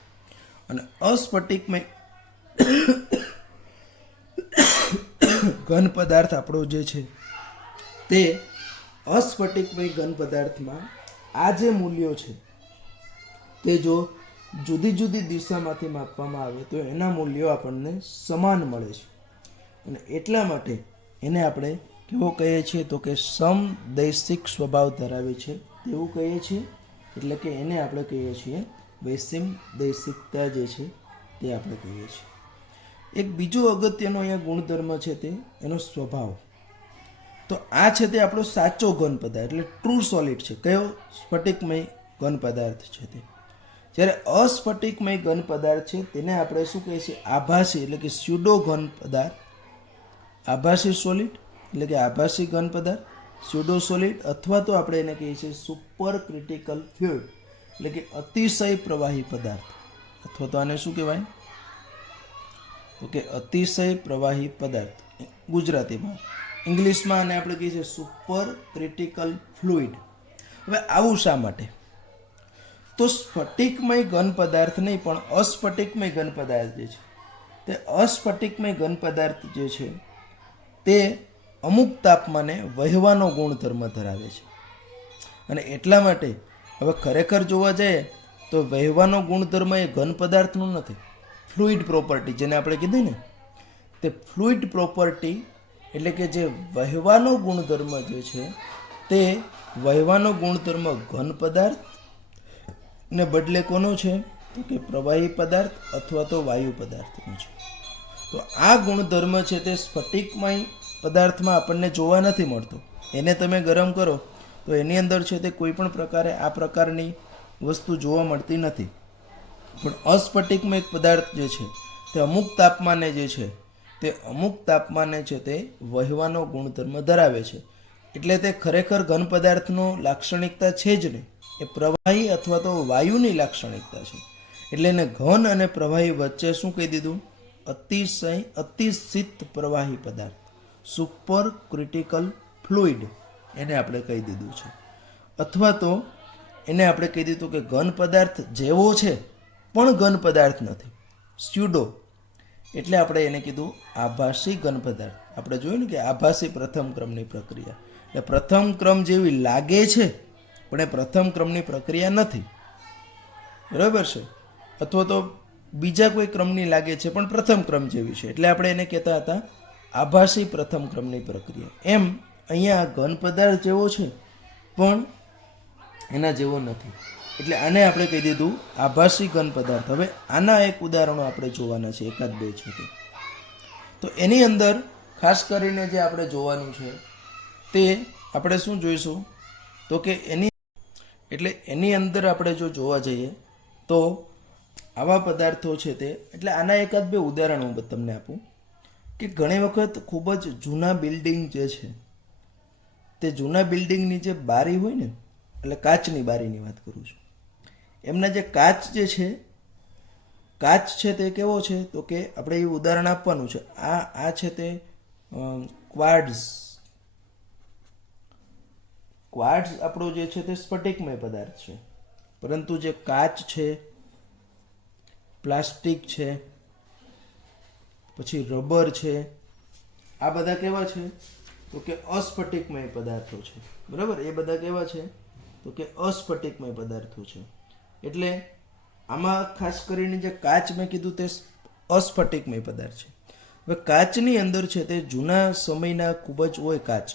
અને અસ્ફટિકમય ઘન પદાર્થ આપણો જે છે તે અસ્ફટિકમય ઘન પદાર્થમાં આ જે મૂલ્યો છે તે જો જુદી જુદી દિશામાંથી માપવામાં આવે તો એના મૂલ્યો આપણને સમાન મળે છે. અને એટલા માટે એને આપણે કેવો કહીએ છીએ તો કે સમદૈશિક સ્વભાવ ધરાવે છે તેવું કહીએ છીએ. એટલે કે એને આપણે કહીએ છીએ વિષમ દૈશિકતા જે છે તે આપણે કહીએ છીએ. એક બીજો અગત્યનો અહીંયા ગુણધર્મ છે તે એનો સ્વભાવ. તો આ છે તે આપણો સાચો ઘન પદાર્થ એટલે ટ્રુ સોલિડ છે. કયો? સ્ફટિકમય ઘન પદાર્થ છે તે. જ્યારે અસ્ફટિકમય ઘન પદાર્થ છે તેને આપણે શું કહીએ છીએ? આભાસી એટલે કે સ્યુડો ઘન પદાર્થ, આભાસી સોલિડ એટલે કે આભાસી ઘન પદાર્થ, સ્યુડો સોલિડ, અથવા તો આપણે એને કહીએ છીએ સુપર ક્રિટિકલ ફ્લુઇડ એટલે કે અતિશય પ્રવાહી પદાર્થ. અથવા તો આને શું કહેવાય તો કે અતિશય પ્રવાહી પદાર્થ ગુજરાતીમાં. ઇંગ્લિશમાં આને આપણે કહીએ છીએ સુપર ક્રિટિકલ ફ્લુઇડ. હવે આવું શા માટે? તો સ્ફટિકમય ઘન પદાર્થ નહીં પણ અસ્ફટિકમય ઘન પદાર્થ જે છે તે અસ્ફટિકમય ઘન પદાર્થ જે છે તે અમુક તાપમાને વહેવાનો ગુણધર્મ ધરાવે છે. અને એટલા માટે હવે ખરેખર જોવા જઈએ તો વહેવાનો ગુણધર્મ એ ઘન પદાર્થનો નથી, ફ્લુઇડ પ્રોપર્ટી જેને આપણે કીધી ને તે ફ્લુઇડ પ્રોપર્ટી એટલે કે જે વહેવાનો ગુણધર્મ જે છે તે વહેવાનો ગુણધર્મ ઘન પદાર્થ ને બદલે કોનો છે તો કે પ્રવાહી પદાર્થ અથવા તો વાયુ પદાર્થનો છે. તો આ ગુણધર્મ છે તે સ્ફટિકમય પદાર્થમાં આપણને જોવા નથી મળતો. એને તમે ગરમ કરો તો એની અંદર છે તે કોઈ પણ પ્રકારે આ પ્રકારની વસ્તુ જોવા મળતી નથી. પણ અસ્ફટિકમય પદાર્થ જે છે તે અમુક તાપમાને જે છે તે અમુક તાપમાને છે તે વહેવાનો ગુણધર્મ ધરાવે છે. એટલે તે ખરેખર ઘન પદાર્થનો લાક્ષણિકતા છે જ નહીં, એ પ્રવાહી અથવા તો વાયુની લાક્ષણિકતા છે. એટલે એને ઘન અને પ્રવાહી વચ્ચે શું કહી દીધું? અતિશીત પ્રવાહી પદાર્થ, સુપર ક્રિટિકલ ફ્લુઇડ એને આપણે કહી દીધું છે. અથવા તો એને આપણે કહી દીધું કે ઘન પદાર્થ જેવો છે પણ ઘન પદાર્થ નથી, સ્યુડો. એટલે આપણે એને કીધું આભાસી ઘન પદાર્થ. આપણે જોયું ને કે આભાસી પ્રથમ ક્રમની પ્રક્રિયા, એટલે પ્રથમ ક્રમ જેવી લાગે છે પણ એ પ્રથમ ક્રમની પ્રક્રિયા નથી, બરાબર છે. અથવા તો બીજા કોઈ ક્રમની લાગે છે પણ પ્રથમ ક્રમ જેવી છે, એટલે આપણે એને કહેતા હતા આભાસી પ્રથમ ક્રમની પ્રક્રિયા. એમ અહીંયા ઘન પદાર્થ જેવો છે પણ એના જેવો નથી, એટલે આને આપણે કહી દીધું આભાસી ઘન પદાર્થ. હવે આના એક ઉદાહરણો આપણે જોવાના છે, એકાદ બે છે તો એની અંદર ખાસ કરીને જે આપણે જોવાનું છે તે આપણે શું જોઈશું તો કે એની અંદર આપણે જો જોવા જઈએ તો આવા પદાર્થો છે તે, એટલે આના એકાદ બે ઉદાહરણો હું તમને આપું કે ઘણી વખત ખૂબ જ જૂના બિલ્ડિંગ જે છે તે જૂના બિલ્ડિંગની જે બારી હોય ને, એટલે કાચની બારીની વાત કરું છું, એમના જે કાચ છે તે કેવો છે તો કે આપણે એ ઉદાહરણ આપવાનું છે. આ છે તે ક્વાર્ટ્ઝ આપણો જે છે તે સ્ફટિકમય પદાર્થ છે, પરંતુ જે કાચ છે, પ્લાસ્ટિક છે, પછી રબર છે, આ બધા કેવા છે તો કે અસ્ફટિકમય પદાર્થો છે, બરાબર. એ બધા કેવા છે તો કે અસ્ફટિકમય પદાર્થો છે. એટલે આમાં ખાસ કરીને જે કાચ મેં કીધું તે અસ્ફટિકમય પદાર્થ છે. હવે કાચની અંદર છે તે જૂના સમયના ખૂબ જ હોય કાચ,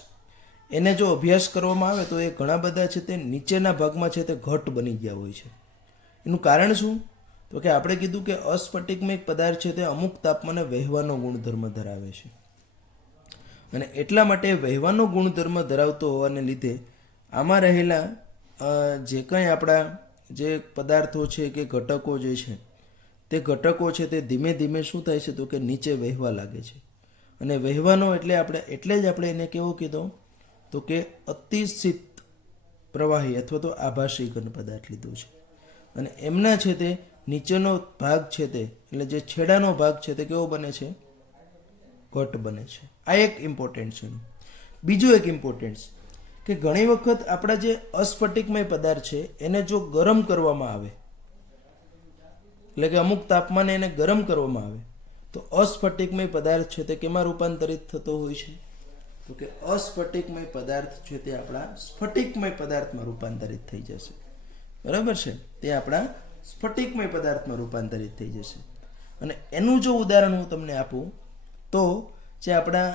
એને જો અભ્યાસ કરવામાં આવે તો એ ઘણા બધા છે તે નીચેના ભાગમાં છે તે ઘટ બની ગયા હોય છે. એનું કારણ શું તો કે આપણે કીધું કે અસ્ફટિકમય પદાર્થ છે તે અમુક તાપમાને વહેવાનો ગુણધર્મ ધરાવે છે, અને એટલા માટે વહેવાનો ગુણધર્મ ધરાવતો હોવાને લીધે આમાં રહેલા જે કંઈ આપણા જે પદાર્થો છે કે ઘટકો જે છે તે ઘટકો છે તે ધીમે ધીમે શું થાય છે તો કે નીચે વહેવા લાગે છે. અને વહેવાનો એટલે જ આપણે એને કેવો કીધો તો કે અતિશીત પ્રવાહી અથવા તો આભાસી ઘન પદાર્થ લીધો છે. અને એમના છે તે નીચેનો ભાગ છે તે, એટલે જે છેડાનો ભાગ છે તે કેવો બને છે, ઘટ બને છે. આ એક ઇમ્પોર્ટન્ટ છે. બીજું એક ઇમ્પોર્ટન્ટ કે ઘણી વખત આપણા જે અસ્ફટિકમય પદાર્થ છે એને જો ગરમ કરવામાં આવે, એટલે કે અમુક તાપમાને એને ગરમ કરવામાં આવે તો અસ્ફટિકમય પદાર્થ છે તે કેમાં રૂપાંતરિત થતો હોય છે તો કે અસ્ફટિકમય પદાર્થ છે તે આપણા સ્ફટિકમય પદાર્થમાં રૂપાંતરિત થઈ જશે, બરાબર છે. તે આપણા સ્ફટિકમય પદાર્થમાં રૂપાંતરિત થઈ જશે. અને એનું જો ઉદાહરણ હું તમને આપું તો જે આપણા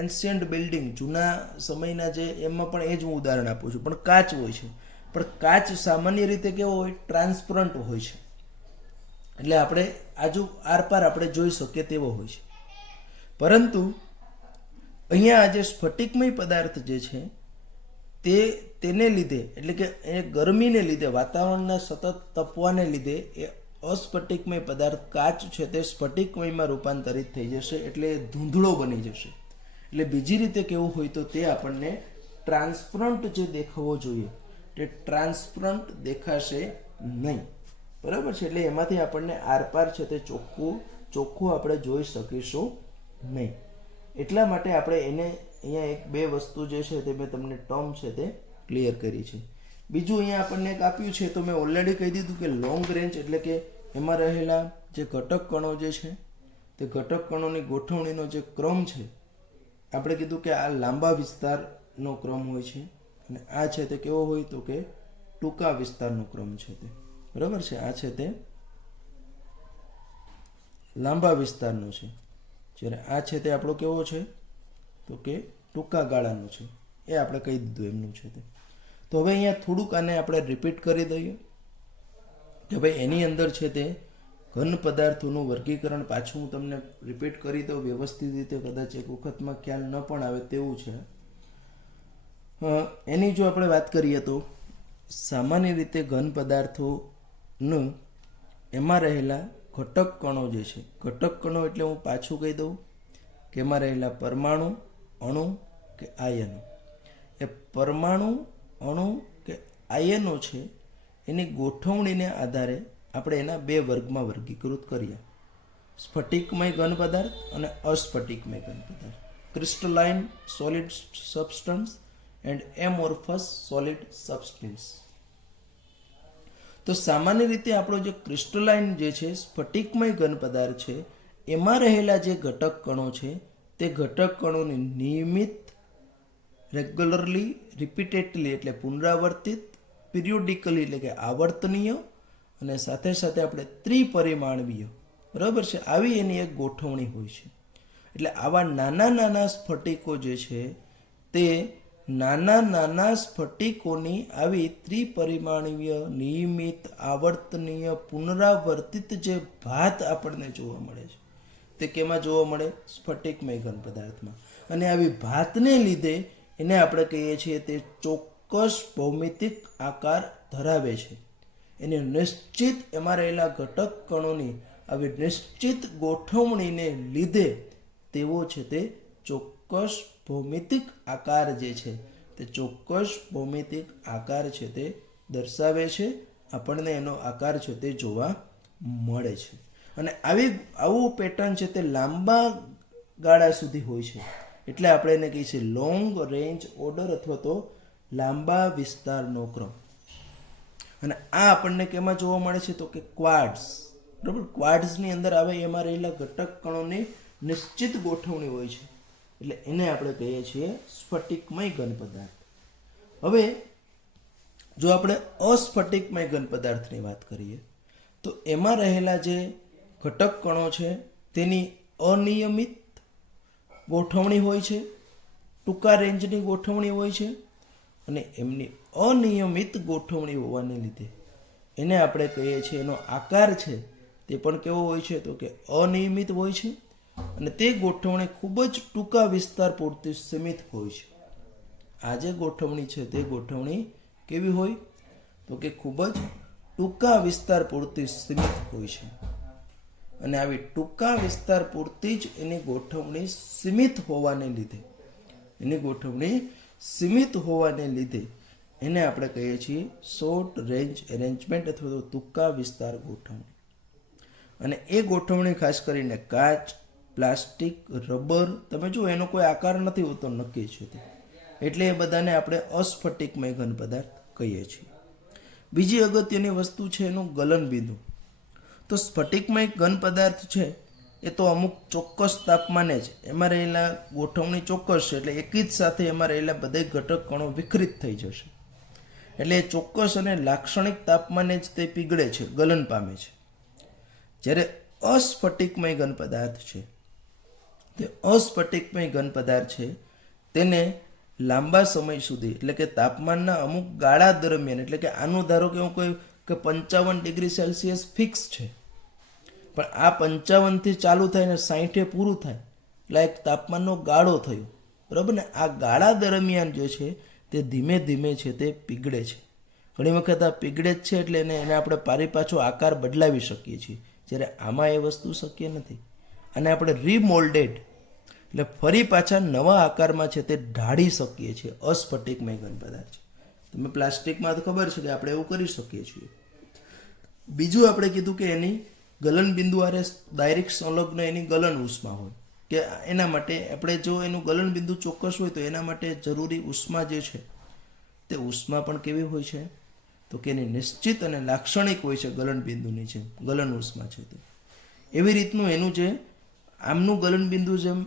એન્શિયન્ટ બિલ્ડિંગ જૂના સમયના જે, એમાં પણ એ જ હું ઉદાહરણ આપું છું, પણ કાચ હોય છે. પણ કાચ સામાન્ય રીતે કેવો હોય, ટ્રાન્સપરન્ટ હોય છે, એટલે આપણે આરપાર આપણે જોઈ શકીએ તેવો હોય છે. પરંતુ અહીંયા આ જે સ્ફટિકમય પદાર્થ જે છે તેને લીધે, એટલે કે એ ગરમીને લીધે, વાતાવરણના સતત તપવાને લીધે એ અસ્ફટિકમય પદાર્થ કાચ છે તે સ્ફટિકમયમાં રૂપાંતરિત થઈ જશે, એટલે ધૂંધળો બની જશે. એટલે બીજી રીતે કેવું હોય તો તે આપણને ટ્રાન્સપરન્ટ જે દેખાવો જોઈએ તે ટ્રાન્સપરન્ટ દેખાશે નહીં, બરાબર છે. એટલે એમાંથી આપણને આરપાર છે તે ચોખ્ખું આપણે જોઈ શકીશું નહીં. એટલા માટે આપણે એને અહીંયા એક બે વસ્તુ જે છે તે મેં તમને ટર્મ છે તે ક્લિયર કરી છે. બીજું અહીંયા આપણને એક આપ્યું છે તો મેં ઓલરેડી કહી દીધું કે લોંગ રેન્જ, એટલે કે એમાં રહેલા જે ઘટક કણો જે છે તે ઘટક કણોની ગોઠવણીનો જે ક્રમ છે, આપણે કીધું કે આ લાંબા વિસ્તારનો ક્રમ હોય છે અને આ છે તે કેવો હોય તો કે ટૂંકા વિસ્તારનો ક્રમ છે તે, બરાબર છે. આ છે તે લાંબા વિસ્તારનો છે, જ્યારે આ છે તે આપણો કેવો છે તો કે ટૂંકા ગાળાનો છે. એ આપણે કહી દીધું એમનું છે તે. તો હવે અહીંયા થોડુંક આને આપણે રિપીટ કરી દઈએ કે ભાઈ એની અંદર છે તે ઘન પદાર્થોનું વર્ગીકરણ પાછું હું તમને રિપીટ કરી દઉં વ્યવસ્થિત રીતે, કદાચ એક વખતમાં ખ્યાલ ન પણ આવે તેવું છે. એની જો આપણે વાત કરીએ તો સામાન્ય રીતે ઘન પદાર્થોનું એમાં રહેલા ઘટક કણો જે છે, ઘટક કણો એટલે હું પાછું કહી દઉં કે એમાં રહેલા પરમાણુ, અણુ કે આયનો. એ પરમાણુ, અણુ કે આયનો છે એની ગોઠવણીને આધારે આપણે એના બે વર્ગમાં વર્ગીકૃત કર્યા. સ્ફટિકમય ઘન પદાર્થ અને અસ્ફટિકમય ઘન પદાર્થ. Crystalline solid substance and amorphous solid substance. તો સામાન્ય રીતે આપણો જે ક્રિસ્ટલાઇન જે છે સ્ફટિકમય ઘન પદાર્થ છે એમાં રહેલા જે ઘટક કણો છે તે ઘટક કણોની નિયમિત, રેગ્યુલરલી, રિપીટેડલી એટલે પુનરાવર્તિત, પિરિયોડિકલી એટલે કે આવર્તનીય અને સાથે સાથે આપણે ત્રિપરિમાણવીય, બરાબર છે, આવી એની એક ગોઠવણી હોય છે. એટલે આવા નાના નાના સ્ફટિકો જે છે તે નાના નાના સ્ફટિકોની આવી ત્રિપરિમાણીય, નિયમિત, આવર્તનીય, પુનરાવર્તિત જે ભાત આપણને જોવા મળે છે તે કેમાં જોવા મળે? સ્ફટિકમય ઘન પદાર્થમાં. અને આવી ભાતને લીધે એને આપણે કહીએ છીએ તે ચોક્કસ ભૌમિતિક આકાર ધરાવે છે. એને નિશ્ચિત એમાં રહેલા ઘટક કણોની આવી નિશ્ચિત ગોઠવણીને લીધે તેવો છે તે ચોક્કસ ભૌમિતિક આકાર જે છે તે ચોક્કસ ભૌમિતિક આકાર છે તે દર્શાવે છે. આપણને એનો આકાર છે તે જોવા મળે છે. અને આવું પેટર્ન છે તે લાંબા ગાળા સુધી હોય છે. એટલે આપણે એને કહીએ છીએ લોંગ રેન્જ ઓર્ડર અથવા તો લાંબા વિસ્તારનો ક્રમ. અને આ આપણને કેમાં જોવા મળે છે? તો કે ક્વાડ્સ. બરાબર, ક્વાડ્સની અંદર આવે એમાં રહેલા ઘટક કણોની નિશ્ચિત ગોઠવણી હોય છે. એટલે એને આપણે કહીએ છીએ સ્ફટિકમય ઘન પદાર્થ. હવે જો આપણે અસ્ફટિકમય ઘન પદાર્થની વાત કરીએ તો એમાં રહેલા જે ઘટક કણો છે તેની અનિયમિત ગોઠવણી હોય છે, ટૂંકા રેન્જની ગોઠવણી હોય છે. અને એમની અનિયમિત ગોઠવણી હોવાને લીધે એને આપણે કહીએ છીએ એનો આકાર છે તે પણ કેવો હોય છે? તો કે અનિયમિત હોય છે. અને તે ગોઠવણી ખૂબ જ ટૂંકા વિસ્તાર પૂરતી સીમિત હોય છે. આ જે ગોઠવણી છે તે ગોઠવણી કેવી હોય? તો કે ખૂબ જ ટૂંકા વિસ્તાર પૂરતી સીમિત હોય છે. અને આવી ટૂંકા વિસ્તાર પૂરતી જ એની ગોઠવણી સીમિત હોવાને લીધે એને આપણે કહીએ છીએ શોર્ટ રેન્જ એરેન્જમેન્ટ અથવા તો ટૂંકા વિસ્તાર ગોઠવણી. અને એ ગોઠવણી ખાસ કરીને કાચ, પ્લાસ્ટિક, રબર, તમે જુઓ એનો કોઈ આકાર નથી હોતો નક્કી છે તે. એટલે એ બધાને આપણે અસ્ફટિકમય ઘન પદાર્થ કહીએ છીએ. બીજી અગત્યની વસ્તુ છે એનું ગલન બિંદુ. તો સ્ફટિકમય ઘન પદાર્થ છે એ તો અમુક ચોક્કસ તાપમાને જ એમાં રહેલા ગોઠવણી ચોક્કસ છે. એટલે એક જ સાથે એમાં રહેલા બધા ઘટક કણો વિખરિત થઈ જશે. એટલે એ ચોક્કસ અને લાક્ષણિક તાપમાને જ તે પીગળે છે, ગલન પામે છે. જ્યારે અસ્ફટિકમય ઘન પદાર્થ છે તે અસ્ફટિકમય ઘન પદાર્થ છે તેને લાંબા સમય સુધી એટલે કે તાપમાનના અમુક ગાળા દરમિયાન, એટલે કે આનું ધારો કે હું કોઈ કે 55 ડિગ્રી સેલ્સિયસ ફિક્સ છે, પણ આ 55થી ચાલુ થાય ને 60 પૂરું થાય એટલે એક તાપમાનનો ગાળો થયો, બરાબર ને? આ ગાળા દરમિયાન જે છે તે ધીમે ધીમે છે તે પીગળે છે. ઘણી વખત આ પીગળે જ છે એટલે એને આપણે પારી પાછો આકાર બદલાવી શકીએ છીએ. જ્યારે આમાં એ વસ્તુ શક્ય નથી. અને આપણે રીમોલ્ડેડ એટલે ફરી પાછા નવા આકારમાં છે તે ઢાળી શકીએ છીએ. અસ્ફટિકમય ઘન પદાર્થ છે. તમે પ્લાસ્ટિકમાં તો ખબર છે કે આપણે એવું કરી શકીએ છીએ. બીજું આપણે કીધું કે એની ગલન બિંદુ આરે ડાયરેક્ટ સંલગ્ન એની ગલન ઉષ્મા હોય કે એના માટે આપણે જો એનું ગલન બિંદુ ચોક્કસ હોય તો એના માટે જરૂરી ઉષ્મા જે છે તે ઉષ્મા પણ કેવી હોય છે? તો કે એની નિશ્ચિત અને લાક્ષણિક હોય છે ગલન બિંદુની જેમ. ગલન ઉષ્મા છે તે એવી રીતનું એનું જે આમનું ગલન બિંદુ જેમ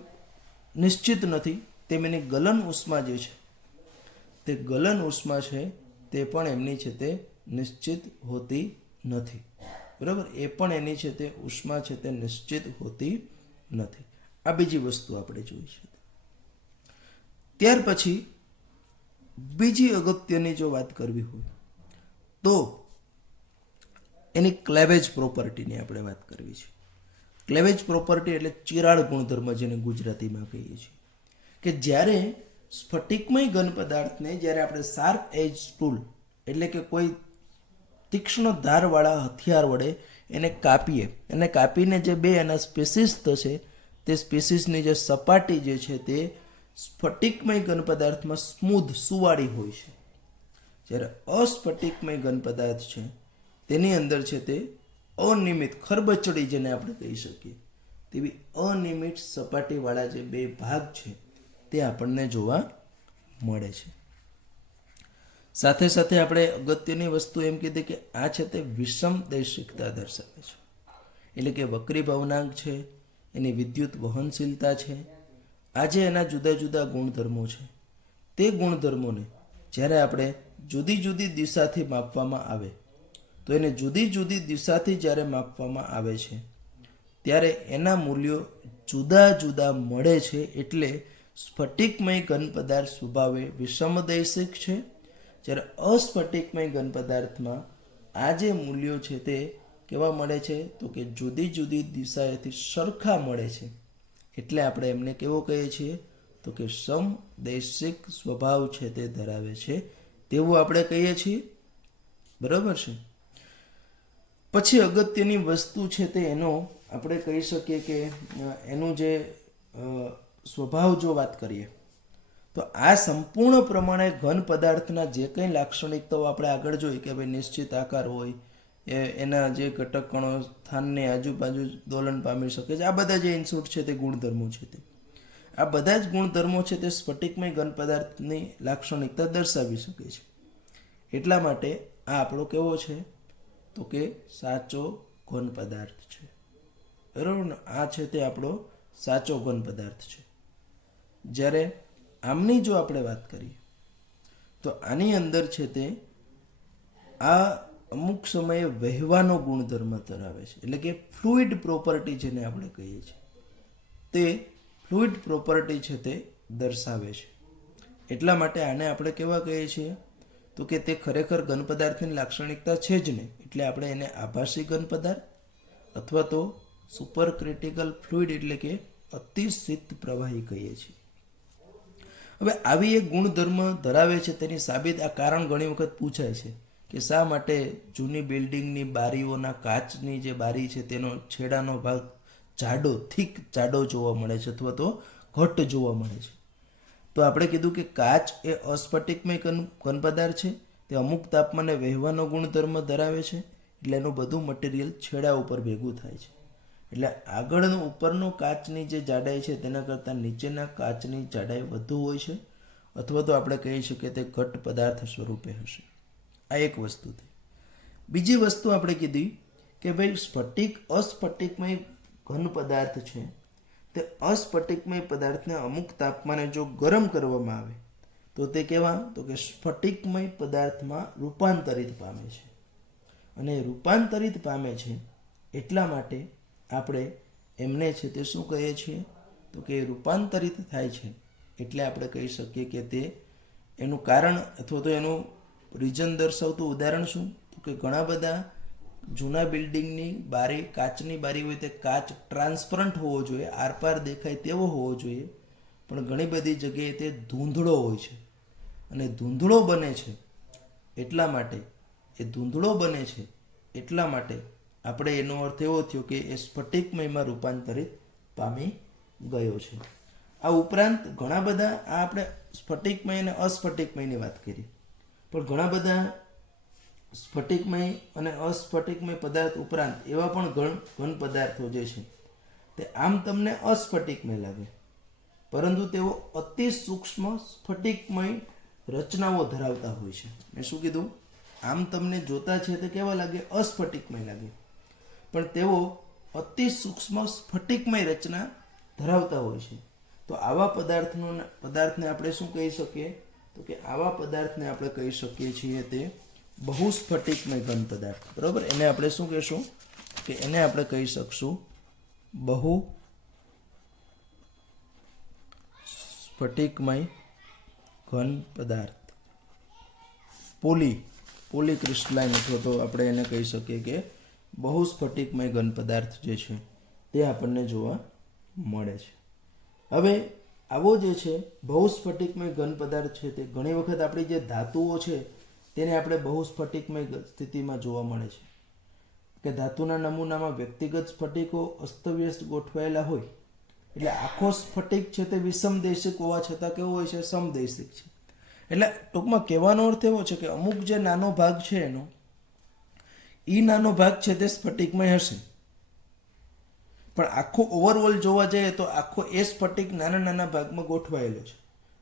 નિશ્ચિત નથી તેમ એની ગલન ઉષ્મા જે છે તે ગલન ઉષ્મા છે તે પણ એમની છે તે નિશ્ચિત હોતી નથી. બરાબર, એ પણ એની છે તે ઉષ્મા છે તે નિશ્ચિત હોતી નથી. આ બીજી વસ્તુ આપણે જોઈ છે. ત્યાર પછી બીજી અગત્યની જો વાત કરવી હોય તો એની ક્લેવેજ પ્રોપર્ટીની આપણે વાત કરવી છે. ક્લેવેજ પ્રોપર્ટી એટલે ચિરાડ ગુણધર્મ, જેને ગુજરાતીમાં કહીએ છીએ. કે જ્યારે સ્ફટિકમય ઘન પદાર્થને જ્યારે આપણે શાર્પ એજ ટૂલ એટલે કે કોઈ તીક્ષ્ણ ધારવાળા હથિયાર વડે એને કાપીએ, એને કાપીને જે બે એના સ્પીસીસ થશે તે સ્પીસીસની જે સપાટી જે છે તે સ્ફટિકમય ઘન પદાર્થમાં સ્મૂધ, સુવાળી હોય છે. જ્યારે અસ્ફટિકમય ઘન પદાર્થ છે તેની અંદર છે તે અનિયમિત, ખરબચડી જેને આપણે કહી શકીએ તેવી અનિયમિત સપાટીવાળા જે બે ભાગ છે તે આપણને જોવા મળે છે. સાથે સાથે આપણે અગત્યની વસ્તુ એમ કીધી કે આ છે તે વિષમ દૈશિકતા દર્શાવે છે. એટલે કે વક્રી ભવનાંક છે, એની વિદ્યુત વહનશીલતા છે, આ જે એના જુદા જુદા ગુણધર્મો છે તે ગુણધર્મોને જ્યારે આપણે જુદી જુદી દિશાથી માપવામાં આવે તો એને જુદી જુદી દિશાથી જ્યારે માપવામાં આવે છે ત્યારે એના મૂલ્યો જુદા જુદા મળે છે. એટલે સ્ફટિકમય ઘન પદાર્થ સ્વભાવે વિષમદૈશિક છે, જ્યારે અસ્ફટિકમય ઘન પદાર્થમાં આ જે મૂલ્યો છે તે કેવા મળે છે તો કે જુદી જુદી દિશાએથી સરખા મળે છે. એટલે આપણે એમને કેવો કહીએ છીએ તો કે સમદૈશિક સ્વભાવ છે તે ધરાવે છે તેવું આપણે કહીએ છીએ. બરાબર છે. પછી અગત્યની વસ્તુ છે તે એનો આપણે કહી શકીએ કે એનું જે સ્વભાવ જો વાત કરીએ તો આ સંપૂર્ણ પ્રમાણે ઘન પદાર્થના જે કંઈ લાક્ષણિકતાઓ આપણે આગળ જોઈ કે ભાઈ નિશ્ચિત આકાર હોય, એના જે ઘટક કણો સ્થાનની આજુબાજુ દોલન પામી શકે છે, આ બધા જે ઇનસુટ છે તે ગુણધર્મો છે તે આ બધા જ ગુણધર્મો છે તે સ્ફટિકમય ઘન પદાર્થની લાક્ષણિકતા દર્શાવી શકે છે. એટલા માટે આ આપણો કેવો છે તો કે સાચો ઘન પદાર્થ છે. બરાબર ને? આ છે તે આપણો સાચો ઘન પદાર્થ છે. જ્યારે આમની જો આપણે વાત કરીએ તો આની અંદર છે તે આ અમુક સમયે વહેવાનો ગુણધર્મ ધરાવે છે. એટલે કે ફ્લુઇડ પ્રોપર્ટી જેને આપણે કહીએ છીએ તે ફ્લુઇડ પ્રોપર્ટી છે તે દર્શાવે છે. એટલા માટે આને આપણે કેવા કહીએ છીએ તો કે તે ખરેખર ઘન પદાર્થની લાક્ષણિકતા છે જ નહીં. એટલે આપણે એને આભાસી ઘન પદાર્થ અથવા તો સુપર ક્રિટિકલ ફ્લુઇડ એટલે કે અતિશીત પ્રવાહી કહીએ છીએ. હવે આવી એક ગુણધર્મ ધરાવે છે તેની સાબિત આ કારણ ઘણી વખત પૂછાય છે કે શા માટે જૂની બિલ્ડિંગની બારીઓના કાચની જે બારી છે તેનો છેડાનો ભાગ જાડો થીક જાડો જોવા મળે છે અથવા તો ઘટ્ટ જોવા મળે છે. તો આપણે કીધું કે કાચ એ અસ્ફટિકમય ઘન પદાર્થ છે, તે અમુક તાપમાને વહેવાનો ગુણધર્મ ધરાવે છે. એટલે એનું બધું મટીરિયલ છેડા ઉપર ભેગું થાય છે. એટલે આગળનો ઉપરનો કાચની જે જાડાઈ છે તેના કરતાં નીચેના કાચની જાડાઈ વધુ હોય છે અથવા તો આપણે કહી શકીએ તે ઘટ્ટ પદાર્થ સ્વરૂપે હશે. આ એક વસ્તુ થઈ. બીજી વસ્તુ આપણે કીધી કે ભાઈ સ્ફટિક અસ્ફટિકમય ઘન પદાર્થ છે તે અસ્ફટિકમય પદાર્થને અમુક તાપમાને જો ગરમ કરવામાં આવે તો તે કેવા તો કે સ્ફટિકમય પદાર્થમાં રૂપાંતરિત પામે છે. અને રૂપાંતરિત પામે છે એટલા માટે આપણે એમને છે તે શું કહીએ છીએ તો કે રૂપાંતરિત થાય છે. એટલે આપણે કહી શકીએ કે તે એનું કારણ અથવા તો એનું રીઝન દર્શાવતું ઉદાહરણ શું તો કે ઘણા બધા જૂના બિલ્ડિંગની બારી કાચની બારી હોય તે કાચ ટ્રાન્સપરન્ટ હોવો જોઈએ, આરપાર દેખાય તેવો હોવો જોઈએ, પણ ઘણી બધી જગ્યાએ તે ધૂંધળો હોય છે. અને ધૂંધળો બને છે એટલા માટે આપણે એનો અર્થ એવો થયો કે એ સ્ફટિકમયમાં રૂપાંતરિત પામી ગયો છે. આ ઉપરાંત ઘણા બધા આ આપણે સ્ફટિકમય અને અસ્ફટિકમયની વાત કરી, પણ ઘણા બધા સ્ફટિકમય અને અસ્ફટિકમય પદાર્થ ઉપરાંત એવા પણ ઘન પદાર્થો જે છે તે આમ તમને અસ્ફટિકમય લાગે પરંતુ તેઓ અતિ સૂક્ષ્મ સ્ફટિકમય રચનાઓ ધરાવતા હોય છે. મેં શું કીધું? આમ તમને જોતા છે તે કેવા લાગે? અસ્ફટિકમય લાગે, પણ તેઓ અતિ સૂક્ષ્મ સ્ફટિકમય રચના ધરાવતા હોય છે. તો આવા પદાર્થને આપણે શું કહી શકીએ તો કે આવા પદાર્થને આપણે કહી શકીએ છીએ તે બહુસ્ફટિકમય ઘન પદાર્થ. બરાબર? એને આપણે શું કહીશું કે એને આપણે કહી શકશું બહુ સ્ફટિકમય ઘન પદાર્થ. પોલીક્રિસ્ટલાઇન અથવા તો આપણે એને કહી શકીએ કે બહુસ્ફટિકમય ઘન પદાર્થ જે છે તે આપણને જોવા મળે છે. હવે આવો જે છે બહુસ્ફટિકમય ઘન પદાર્થ છે તે ઘણી વખત આપણી જે ધાતુઓ છે તેને આપણે બહુસ્ફટિકમય સ્થિતિમાં જોવા મળે છે કે ધાતુના નમૂનામાં વ્યક્તિગત સ્ફટિકો અસ્તવ્યસ્ત ગોઠવાયેલા હોય એટલે આખો સ્ફટિક છે તે વિષમદૈશિક હોવા છતાં કેવો હોય છે? સમદૈશિક છે. એટલે ટૂંકમાં કહેવાનો અર્થ એવો છે કે અમુક જે નાનો ભાગ છે એનો નાનો ભાગ છે તે સ્ફટિકમય હશે, પણ આખો ઓવરઓલ જોવા જઈએ તો આખો એ સ્ફટિક નાના નાના ભાગમાં ગોઠવાયેલો છે,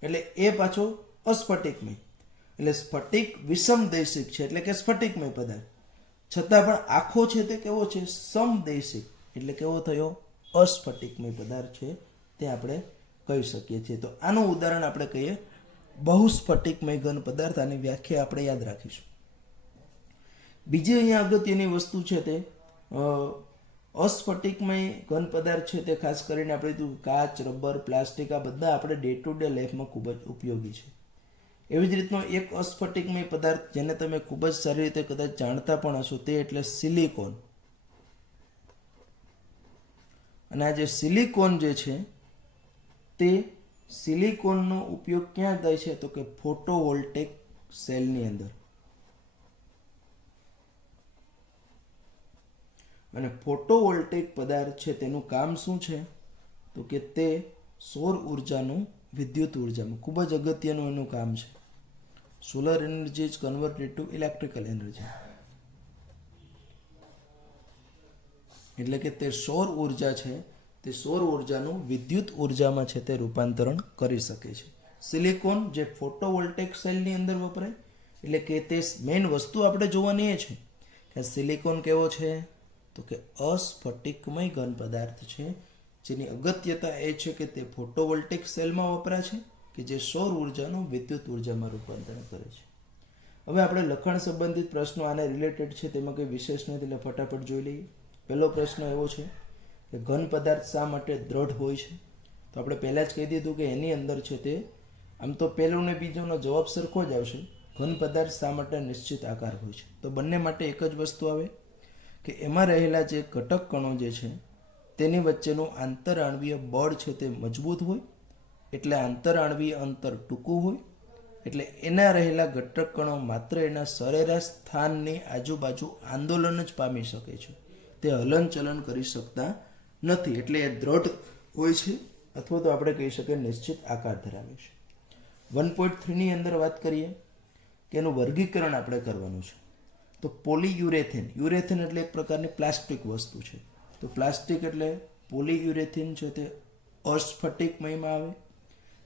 એટલે એ પાછો અસ્ફટિકમય. એટલે સ્ફટિક વિષમદૈશિક છે, એટલે કે સ્ફટિકમય પદાર્થ, છતાં પણ આખો છે તે કેવો છે? સમદૈશિક, એટલે કેવો થયો? અસ્ફટિકમય પદાર્થ છે તે આપણે કહી શકીએ છીએ. તો આનું ઉદાહરણ આપણે કહીએ બહુસ્ફટિકમય ઘન પદાર્થ. આની વ્યાખ્યા આપણે યાદ રાખીશું. બીજી અહીંયા અગત્યની વસ્તુ છે તે અસ્ફટિકમય ઘન પદાર્થ છે તે ખાસ કરીને આપણે કીધું કાચ, રબર, પ્લાસ્ટિક આ બધા આપણે ડે ટુ ડે લાઈફમાં ખૂબ જ ઉપયોગી છે. એવી જ રીતનો એક અસ્ફટિકમય પદાર્થ જેને તમે ખૂબ જ સારી રીતે કદાચ જાણતા પણ હશો તે એટલે સિલિકોન. અને આ જે સિલિકોન જે છે તે સિલિકોનનો ઉપયોગ ક્યાં થાય છે? તો કે ફોટોવોલ્ટેક સેલની અંદર. અને ફોટોવોલ્ટેક પદાર્થ છે તેનું કામ શું છે? તો કે તે સૌર ઉર્જાનું વિદ્યુત ઉર્જામાં ખૂબ જ અગત્યનું એનું કામ છે. Solar energy is converted to electrical energy. એટલે કે તે સૌર ઉર્જા છે તે સૌર ઉર્જાનું વિદ્યુત ઉર્જામાં છે તે રૂપાંતરણ કરી શકે છે. સિલિકોન જે ફોટોવોલ્ટેક સેલની અંદર વપરાય, એટલે કે તે મેઇન વસ્તુ આપણે જોવાની એ છે કે સિલિકોન કેવો છે? તો કે અસ્ફટિકમય ઘન પદાર્થ છે, જેની અગત્યતા એ છે કે તે ફોટોવોલ્ટેક સેલમાં વપરાય છે કે જે સૌર ઉર્જાનું વિદ્યુત ઉર્જામાં રૂપાંતરણ કરે છે. હવે આપણે લખાણ સંબંધિત પ્રશ્નો આને રિલેટેડ છે, તેમાં કંઈ વિશેષ નથી, એટલે ફટાફટ જોઈ લઈએ. પહેલો પ્રશ્ન એવો છે કે ઘન પદાર્થ શા માટે દ્રઢ હોય છે? તો આપણે પહેલાં જ કહી દીધું કે એની અંદર છે તે આમ તો પહેલું ને બીજોનો જવાબ સરખો જ આવશે. ઘન પદાર્થ શા માટે નિશ્ચિત આકાર હોય છે? તો બંને માટે એક જ વસ્તુ આવે કે એમાં રહેલા જે ઘટક કણો જે છે તેની વચ્ચેનું આંતરઆણવીય બળ છે તે મજબૂત હોય, એટલે આંતરઆણવીય અંતર ટૂંકું હોય, એટલે એના રહેલા ઘટક કણો માત્ર એના સરેરાશ સ્થાનની આજુબાજુ આંદોલન જ પામી શકે છે, તે હલનચલન કરી શકતા નથી, એટલે એ દ્રઢ હોય છે, અથવા તો આપણે કહી શકીએ નિશ્ચિત આકાર ધરાવે છે. 1.3 અંદર વાત કરીએ કે એનું વર્ગીકરણ આપણે કરવાનું છે. તો પોલીયુરેથેન, યુરેથેન એટલે એક પ્રકારની પ્લાસ્ટિક વસ્તુ છે, તો પ્લાસ્ટિક એટલે પોલીયુરેથેન છે તે અસ્ફટિકમયમાં આવે.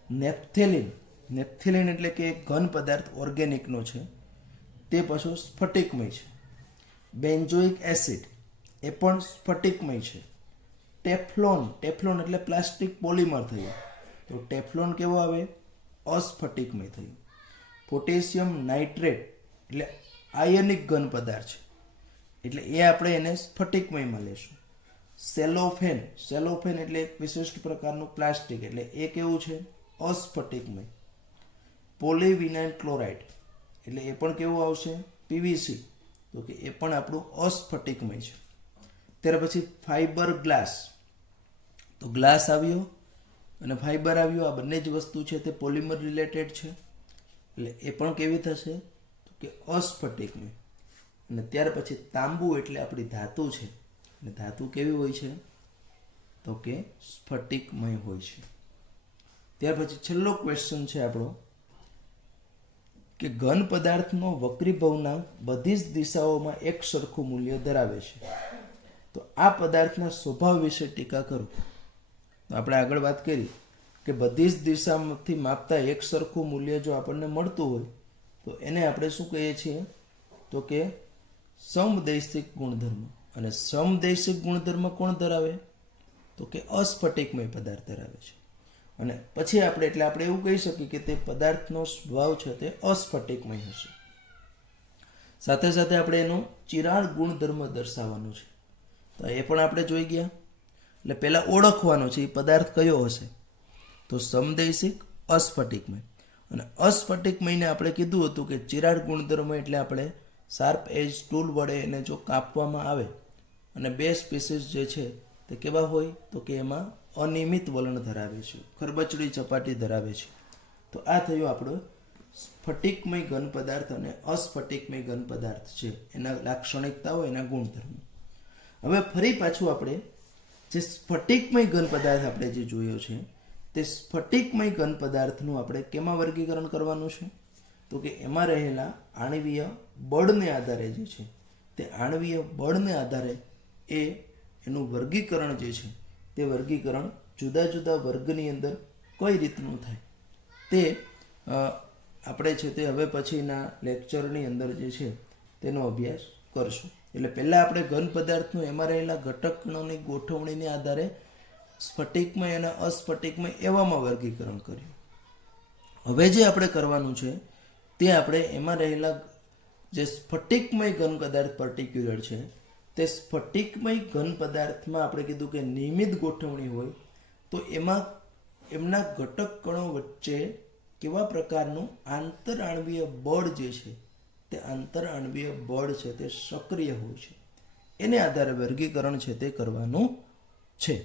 નેપ્થેલિન, નેપ્થેલિન એટલે કે એક ઘન પદાર્થ ઓર્ગેનિકનો છે તે પાછો સ્ફટિકમય છે. બેન્ઝોઇક એસિડ એ પણ સ્ફટિકમય છે. ટેફલોન, ટેફલોન એટલે પ્લાસ્ટિક પોલિમર થયું, તો ટેફલોન કેવો આવે? અસ્ફટિકમય થયું. પોટેશિયમ નાઇટ્રેટ એટલે આયનિક ઘન પદાર્થ છે, એટલે એ આપણે એને સ્ફટિકમયમાં લેશું. સેલોફેન, સેલોફેન એટલે એક વિશિષ્ટ પ્રકારનું પ્લાસ્ટિક, એટલે એ કેવું છે? અસ્ફટિકમય. પોલીવિનાઇલ ક્લોરાઇડ એટલે એ પણ કેવું આવશે? પીવીસી, તો કે એ પણ આપણું અસ્ફટિકમય છે. ત્યાર પછી ફાઈબર ગ્લાસ, તો ગ્લાસ આવ્યો અને ફાઈબર આવ્યો, આ બંને જ વસ્તુ છે તે પોલિમર રિલેટેડ છે, એટલે એ પણ કેવી થશે? તો કે અસ્ફટિકમય. અને ત્યાર પછી તાંબુ એટલે આપણી ધાતુ છે, અને ધાતુ કેવી હોય છે? તો કે સ્ફટિકમય હોય છે. ત્યાર પછી છેલ્લો ક્વેશ્ચન છે આપણો કે ઘન પદાર્થનો વક્રીભવનાંક બધી જ દિશાઓમાં એક સરખું મૂલ્ય ધરાવે છે, તો આ પદાર્થના સ્વભાવ વિશે ટીકા કરો. તો આપણે આગળ વાત કરી કે બધી જ દિશામાંથી માપતા એક સરખું મૂલ્ય જો આપણને મળતું હોય તો એને આપણે શું કહીએ છીએ? તો કે સમદૈશિક ગુણધર્મ. અને સમદૈશિક ગુણધર્મ કોણ ધરાવે? તો કે અસ્ફટિકમય પદાર્થ ધરાવે છે. અને પછી આપણે એવું કહી શકીએ કે તે પદાર્થનો સ્વભાવ છે તે અસ્ફટિકમય હશે. સાથે સાથે આપણે એનું ચિરાડ ગુણધર્મ દર્શાવવાનું છે, તો એ પણ આપણે જોઈ ગયા. એટલે પહેલાં ઓળખવાનું છે એ પદાર્થ કયો હશે, તો સમદૈશિક, અસ્ફટિકમય. અને અસ્ફટિકમયને આપણે કીધું હતું કે ચિરાડ ગુણધર્મ એટલે આપણે શાર્પ એજ ટૂલ વડે એને જો કાપવામાં આવે અને બે સ્પીસીસ જે છે તે કેવા હોય? તો કે એમાં અનિયમિત વલણ ધરાવે છે, ખરબચડી ચપાટી ધરાવે છે. તો આ થયો આપણો સ્ફટિકમય ઘન પદાર્થ અને અસ્ફટિકમય ઘન પદાર્થ છે, એના લાક્ષણિકતાઓ, એના ગુણધર્મો. હવે ફરી પાછું આપણે જે સ્ફટિકમય ઘન પદાર્થ આપણે જે જોયો છે તે સ્ફટિકમય ઘન પદાર્થનું આપણે કેમાં વર્ગીકરણ કરવાનું છે? તો કે એમાં રહેલા આણવીય બળને આધારે જે છે તે આણવીય બળને આધારે એ એનું વર્ગીકરણ જે છે તે વર્ગીકરણ જુદા જુદા વર્ગની અંદર કઈ રીતનું થાય તે આપણે છે તે હવે પછીના લેક્ચરની અંદર જે છે તેનો અભ્યાસ કરશું. એટલે પહેલાં આપણે ઘન પદાર્થનું એમાં રહેલા ઘટક કણોની ગોઠવણીને આધારે સ્ફટિકમય અને અસ્ફટિકમય એવામાં વર્ગીકરણ કર્યું. હવે જે આપણે કરવાનું છે તે આપણે એમાં રહેલા જે સ્ફટિકમય ઘન પદાર્થ પર્ટિક્યુલર છે તે સ્ફટિકમય ઘન પદાર્થમાં આપણે કીધું કે નિયમિત ગોઠવણી હોય તો એમાં એમના ઘટક કણો વચ્ચે કેવા પ્રકારનું આંતરઆણવીય બળ જે છે તે આંતરઆણવીય બળ છે તે સક્રિય હોય છે એને આધારે વર્ગીકરણ છે તે કરવાનું છે.